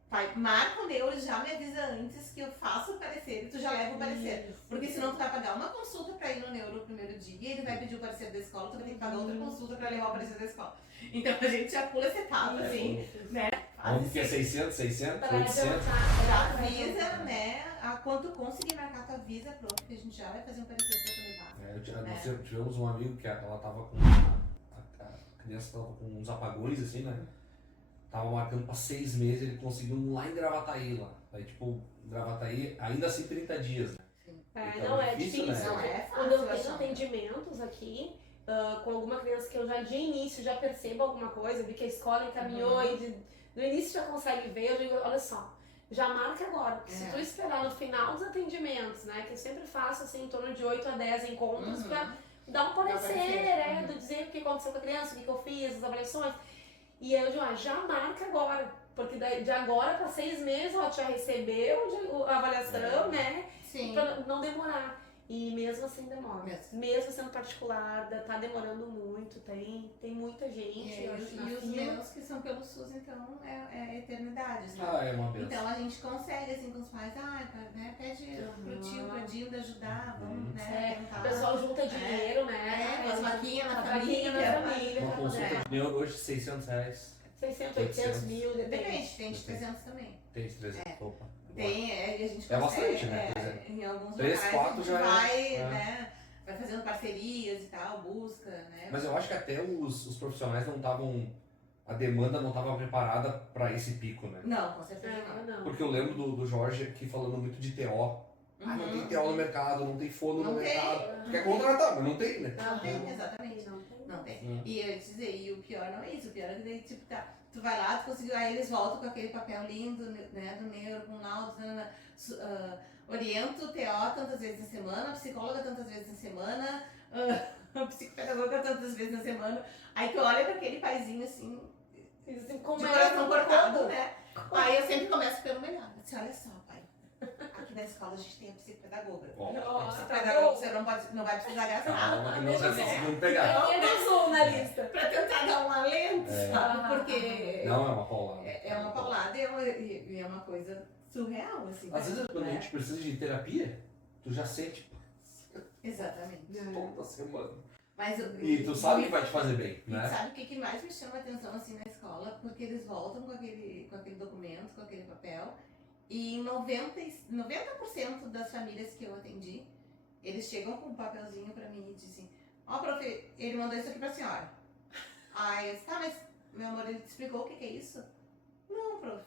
Pai, marca o neuro, já me avisa antes que eu faço o parecer e tu já leva o parecer. Porque senão tu vai pagar uma consulta para ir no neuro no primeiro dia e ele vai pedir o parecer da escola, tu vai ter que pagar outra consulta para levar o parecer da escola. Então a gente já pula essa etapa, assim, né? Onde que é 600, 800? Já avisa, né? Quando tu conseguir marcar, tu avisa, pronto, que a gente já vai fazer um parecer pra tu levar. Nós tivemos um amigo que ela tava com... A criança tava com uns apagões, assim, né? Tava marcando pra 6 meses, ele conseguiu um lá em Gravataí, lá. Aí, tipo, Gravataí, ainda assim 30 dias, né? Então, não é difícil. né? Não é Quando eu fácil. tenho atendimentos aqui, com alguma criança que eu já de início já percebo alguma coisa, vi que a escola encaminhou e no início já consegue ver, eu digo, olha só, já marca agora, porque se tu esperar no final dos atendimentos, né, que eu sempre faço assim, em torno de 8 a 10 encontros pra dar um parecer, de dizer o que aconteceu com a criança, o que eu fiz, as avaliações, e aí eu digo, já marca agora, porque de agora para 6 meses ela já recebeu a avaliação, né, pra não demorar. E mesmo assim demora. Mesmo sendo particular, tá demorando muito, tem muita gente. E os meus que são pelo SUS, então, é eternidade. Assim. É uma benção. Então a gente consegue, assim, com os pais, né, pede pro tio, pra Dinda ajudar, vamos, né, tentar. O pessoal junta dinheiro, né? As vaquinhas na família. Uma consulta de neuro hoje, R$600. 600, 800 mil, depende. Tem de 300 também. Tem de 300, opa. Tem, e a gente consegue. É bastante, né? Em alguns 3, locais 4 a gente já vai, né, vai fazendo parcerias e tal, busca, né. Mas eu acho que até os profissionais não estavam... A demanda não estava preparada para esse pico, né? Não, com certeza não. Porque eu lembro do Jorge aqui falando muito de TO. Não tem TO no mercado, não tem fono no mercado. Quer contratar, mas não tem, né? Não tem, exatamente. Não tem. E eu ia te dizer, e o pior não é isso, o pior é que daí, tipo, tu vai lá, tu conseguiu, aí eles voltam com aquele papel lindo, né, do neuro, com laudos, oriento o TO tantas vezes na semana, psicóloga tantas vezes na semana, psicopedagoga tantas vezes na semana, aí tu olha pra aquele paizinho assim, de coração cortado, né? Aí eu sempre começo pelo melhor, assim, olha só, pai, aqui na escola a gente tem a psicopedagoga. A psicopedagoga você não vai precisar gastar. Não vai conseguir pegar. Eu na lista. Pra tentar dar um alento, sabe? Porque... Não, é uma paulada. É uma paulada e é uma coisa surreal, assim. Às vezes quando a gente precisa de terapia, tu já sente... Exatamente. Toda semana. Mas e tu sabe que vai te fazer bem, né? E sabe o que mais me chama a atenção assim na escola? Porque eles voltam com aquele documento, com aquele papel, e 90% das famílias que eu atendi, eles chegam com um papelzinho pra mim e dizem, prof, ele mandou isso aqui pra senhora. Aí eu disse, mas meu amor, ele te explicou o que é isso? Não, prof.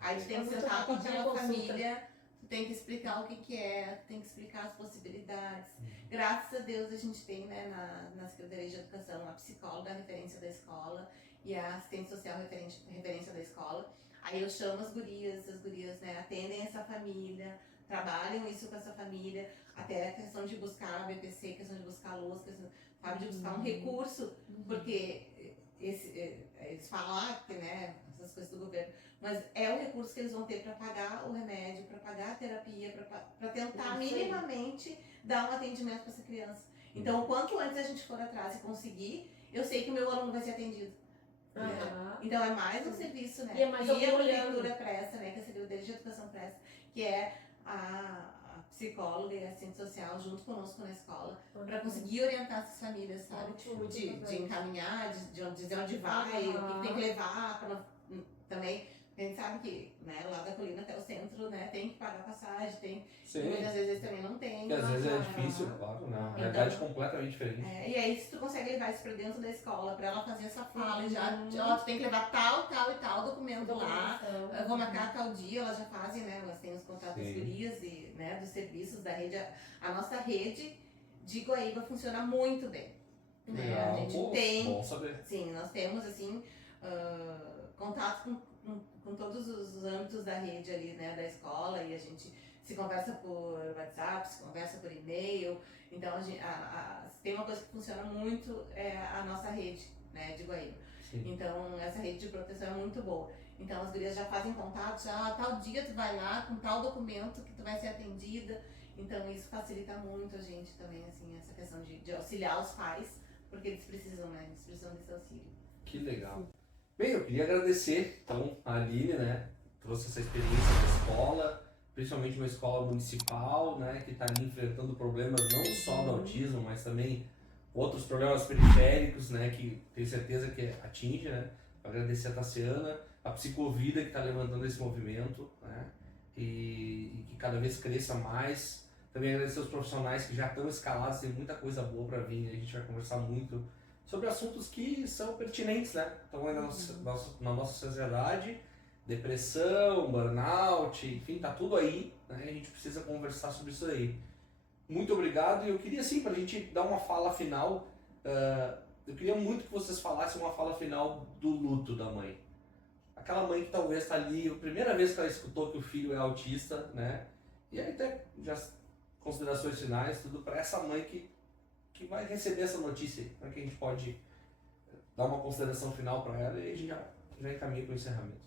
Aí tu tem que sentar com aquela família, tu tem que explicar o que é, tem que explicar as possibilidades. Graças a Deus a gente tem, né, na Secretaria de Educação, a psicóloga, a referência da escola, e a assistente social referência da escola. Aí eu chamo as gurias, né, atendem essa família, trabalham isso com essa família, até a questão de buscar a BPC, questão de buscar a luz, sabe, de buscar um recurso, porque eles falam que, né, essas coisas do governo, mas é o recurso que eles vão ter para pagar o remédio, para pagar a terapia, para tentar minimamente dar um atendimento para essa criança. Então, quanto antes a gente for atrás e conseguir, eu sei que o meu aluno vai ser atendido. Então é mais um serviço, né? E é mais a prefeitura presta, né? Que a Secretaria de Educação presta, que é a psicóloga e a assistente social junto conosco na escola, para conseguir orientar essas famílias, sabe? De encaminhar, de dizer onde vai, o que tem que levar, para também. A gente sabe que, né, lá da colina até o centro, né, tem que pagar passagem, muitas vezes eles também não tem. Porque às vezes é difícil, claro, né? Uma realidade completamente diferente. E aí se tu consegue levar isso pra dentro da escola, pra ela fazer essa fala, ó, tu tem que levar tal e tal documento lá, eu vou marcar tal dia, elas já fazem, né, elas têm os contatos das gurias e, né, dos serviços da rede, a nossa rede de Guaíba funciona muito bem. Né? A gente tem, bom saber. Sim, nós temos, assim, contato com todos os âmbitos da rede ali, né, da escola, e a gente se conversa por WhatsApp, se conversa por e-mail. Então, tem uma coisa que funciona muito, é a nossa rede, né, de Guaíba. Então, essa rede de proteção é muito boa. Então, as gurias já fazem contato, tal dia tu vai lá com tal documento que tu vai ser atendida. Então, isso facilita muito a gente também, assim, essa questão de auxiliar os pais, porque eles precisam, né, eles precisam desse auxílio. Que legal. Bem, eu queria agradecer, então, a Aline, né, trouxe essa experiência da escola, principalmente uma escola municipal, né, que está ali enfrentando problemas não só do autismo, mas também outros problemas periféricos, né, que tenho certeza que atinge, né. Agradecer a Tassiana, a Psicovida que está levantando esse movimento, né, e que cada vez cresça mais. Também agradecer os profissionais que já estão escalados, tem muita coisa boa para vir, a gente vai conversar muito sobre assuntos que são pertinentes, né? Estão aí na nossa sociedade, depressão, burnout, enfim, tá tudo aí, né? A gente precisa conversar sobre isso aí. Muito obrigado, e eu queria, assim, pra gente dar uma fala final, eu queria muito que vocês falassem uma fala final do luto da mãe. Aquela mãe que talvez está ali, a primeira vez que ela escutou que o filho é autista, né? E aí até já considerações finais, tudo para essa mãe que vai receber essa notícia, para que a gente pode dar uma consideração final para ela e a gente já encaminha para o encerramento.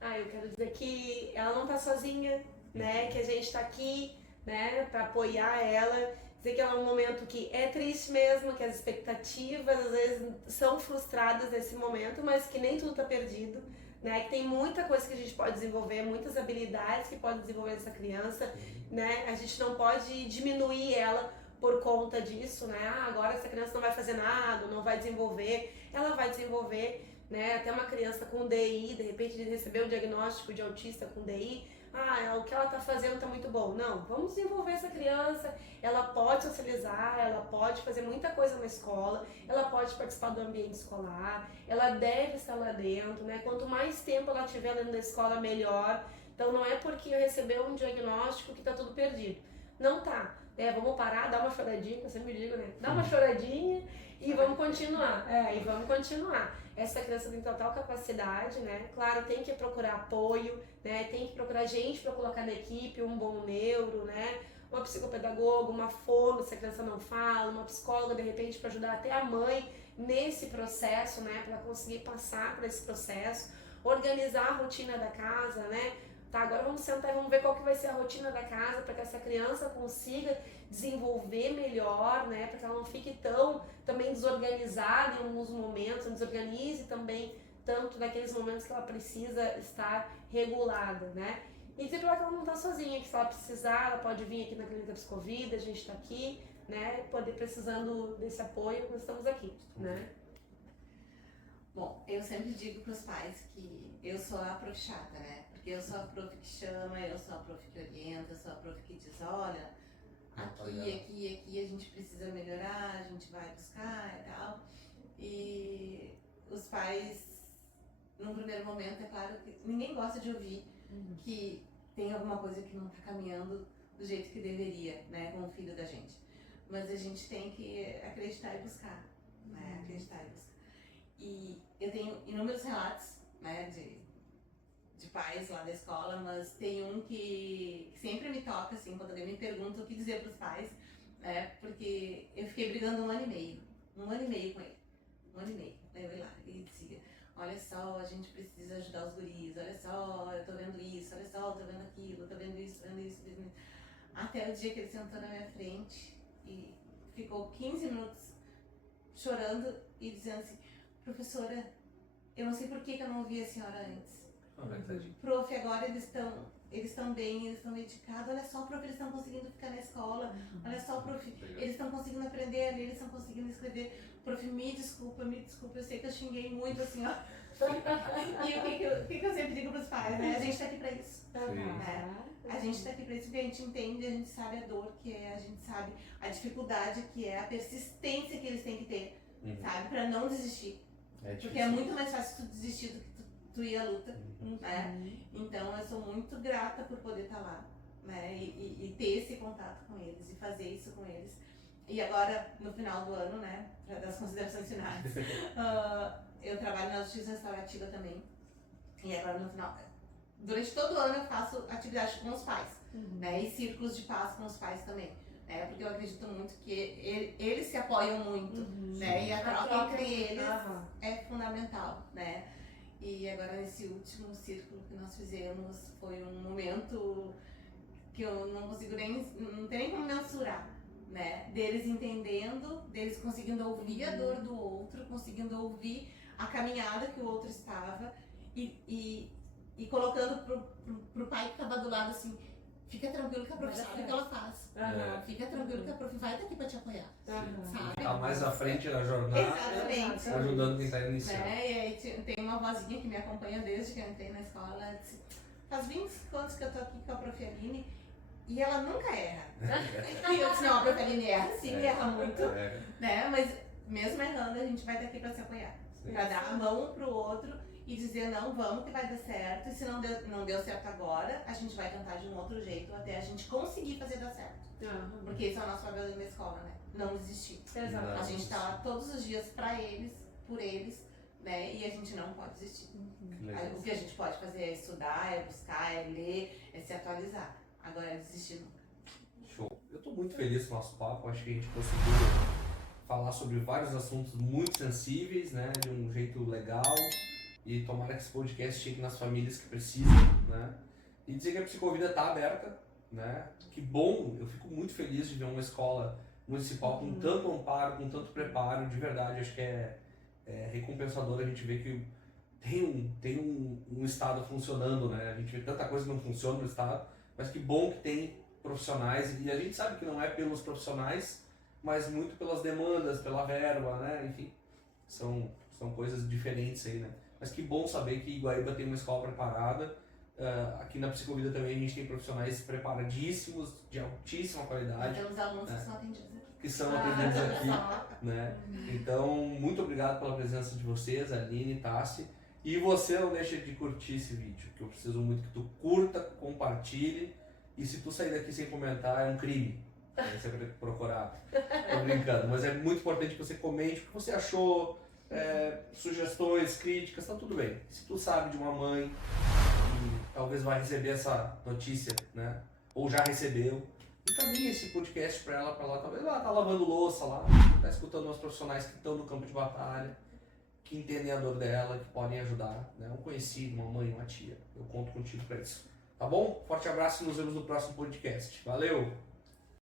Eu quero dizer que ela não está sozinha, né? Que a gente está aqui, né, para apoiar ela, dizer que ela é um momento que é triste mesmo, que as expectativas às vezes são frustradas nesse momento, mas que nem tudo está perdido, né? Que tem muita coisa que a gente pode desenvolver, muitas habilidades que pode desenvolver essa criança, né? A gente não pode diminuir ela por conta disso, né? Agora essa criança não vai fazer nada, não vai desenvolver. Ela vai desenvolver, né? Até uma criança com DI, de repente ele recebeu o diagnóstico de autista com DI, o que ela está fazendo está muito bom. Não, vamos desenvolver essa criança, ela pode socializar, ela pode fazer muita coisa na escola, ela pode participar do ambiente escolar, ela deve estar lá dentro, né? Quanto mais tempo ela tiver dentro da escola, melhor. Então não é porque recebeu um diagnóstico que está tudo perdido. Não tá. Vamos parar, dar uma choradinha, que eu sempre digo, né? Dá uma choradinha e vamos continuar. E vamos continuar. Essa criança tem total capacidade, né? Claro, tem que procurar apoio, né? Tem que procurar gente para colocar na equipe, um bom neuro, né? Uma psicopedagoga, uma fono, se a criança não fala, uma psicóloga, de repente, para ajudar até a mãe nesse processo, né? Para conseguir passar por esse processo, organizar a rotina da casa, né? Tá, agora vamos sentar e vamos ver qual que vai ser a rotina da casa para que essa criança consiga desenvolver melhor, né? Para que ela não fique tão também desorganizada em alguns momentos, não desorganize também tanto naqueles momentos que ela precisa estar regulada, né? E dizer para ela que ela não está sozinha, que se ela precisar, ela pode vir aqui na Clínica Psicovida, a gente está aqui, né? Poder precisando desse apoio, nós estamos aqui, né? Bom, eu sempre digo para os pais que eu sou a prof chata, né? Porque eu sou a prof que chama, eu sou a prof que orienta, eu sou a prof que diz, olha, aqui a gente precisa melhorar, a gente vai buscar e tal. E os pais, num primeiro momento, é claro que ninguém gosta de ouvir que tem alguma coisa que não está caminhando do jeito que deveria, né, com o filho da gente. Mas a gente tem que acreditar e buscar, né, acreditar e buscar. E eu tenho inúmeros relatos, né, de pais lá da escola, mas tem um que sempre me toca, assim, quando alguém me pergunta o que dizer para os pais, né, porque eu fiquei brigando 1 ano e meio com ele, 1 ano e meio, eu ia lá e dizia, olha só, a gente precisa ajudar os guris, olha só, eu tô vendo isso, olha só, eu tô vendo aquilo, tô vendo isso, até o dia que ele sentou na minha frente e ficou 15 minutos chorando e dizendo assim, professora, eu não sei por que eu não ouvi a senhora antes. Prof, agora eles estão bem, eles estão dedicados. Olha só, prof, eles estão conseguindo ficar na escola. Olha só, prof, eles estão conseguindo aprender a ler, eles estão conseguindo escrever. Prof, me desculpa, eu sei que eu xinguei muito a senhora. E o que eu sempre digo para os pais, né? A gente está aqui para isso. Né? A gente está aqui para isso porque a gente entende, a gente sabe a dor que é, a gente sabe a dificuldade que é, a persistência que eles têm que ter, sabe? Para não desistir. Porque é muito mais fácil tu desistir do que tu ir à luta, né? Então eu sou muito grata por poder estar lá, né? E ter esse contato com eles e fazer isso com eles. E agora, no final do ano, né, das considerações finais, eu trabalho na justiça restaurativa também. E agora no final, durante todo o ano eu faço atividades com os pais, né? E círculos de paz com os pais também. Porque eu acredito muito que eles se apoiam muito, né? E a troca entre eles é fundamental, né? E agora nesse último círculo que nós fizemos foi um momento que eu não consigo não tem nem como mensurar, né? Deles entendendo, deles conseguindo ouvir a dor do outro, conseguindo ouvir a caminhada que o outro estava e colocando pro pai que estava do lado assim, fica tranquilo que a prof sabe o que ela faz. Fica tranquilo que a prof vai estar aqui para te apoiar. Sabe? Tá mais à frente na jornada, exatamente, ajudando quem está iniciando. E aí tem uma vozinha que me acompanha desde que eu entrei na escola. Ela disse, faz 25 anos que eu tô aqui com a prof Aline e ela nunca erra. E eu disse, não, a prof Aline erra sim, erra muito. Né? Mas mesmo errando, a gente vai estar aqui para se apoiar. Para dar a mão um pro outro e dizer, não, vamos que vai dar certo. E se não deu certo agora, a gente vai tentar de um outro jeito até a gente conseguir fazer dar certo. Porque esse é o nosso papel na escola, né? Não desistir. A gente tá lá todos os dias pra eles, por eles, né? E a gente não pode desistir. O que a gente pode fazer é estudar, é buscar, é ler, é se atualizar. Agora é desistir nunca. Show. Eu tô muito feliz com o nosso papo. Acho que a gente conseguiu falar sobre vários assuntos muito sensíveis, né? De um jeito legal. E tomara que esse podcast chegue nas famílias que precisam, né? E dizer que a Psicovida está aberta, né? Que bom, eu fico muito feliz de ver uma escola municipal com tanto amparo, com tanto preparo, de verdade, acho que é recompensador a gente ver que tem um estado funcionando, né? A gente vê tanta coisa que não funciona no estado, mas que bom que tem profissionais, e a gente sabe que não é pelos profissionais, mas muito pelas demandas, pela verba, né? Enfim, são coisas diferentes aí, né? Mas que bom saber que Iguaíba tem uma escola preparada. Aqui na Psicovida também a gente tem profissionais preparadíssimos, de altíssima qualidade. Temos alunos que são atendidos aqui. Que são atendidos aqui, né? Então, muito obrigado pela presença de vocês, Aline e Tassi. E você não deixa de curtir esse vídeo, que eu preciso muito que tu curta, compartilhe. E se tu sair daqui sem comentar, é um crime. Aí você vai procurar. Tô brincando, mas é muito importante que você comente o que você achou, sugestões, críticas, tá tudo bem. Se tu sabe de uma mãe que talvez vai receber essa notícia, né? Ou já recebeu, encaminha esse podcast pra ela, talvez ela tá lavando louça lá, tá escutando umas profissionais que estão no campo de batalha, que entendem a dor dela, que podem ajudar, né? Um conhecido, uma mãe, uma tia. Eu conto contigo pra isso. Tá bom? Forte abraço e nos vemos no próximo podcast. Valeu!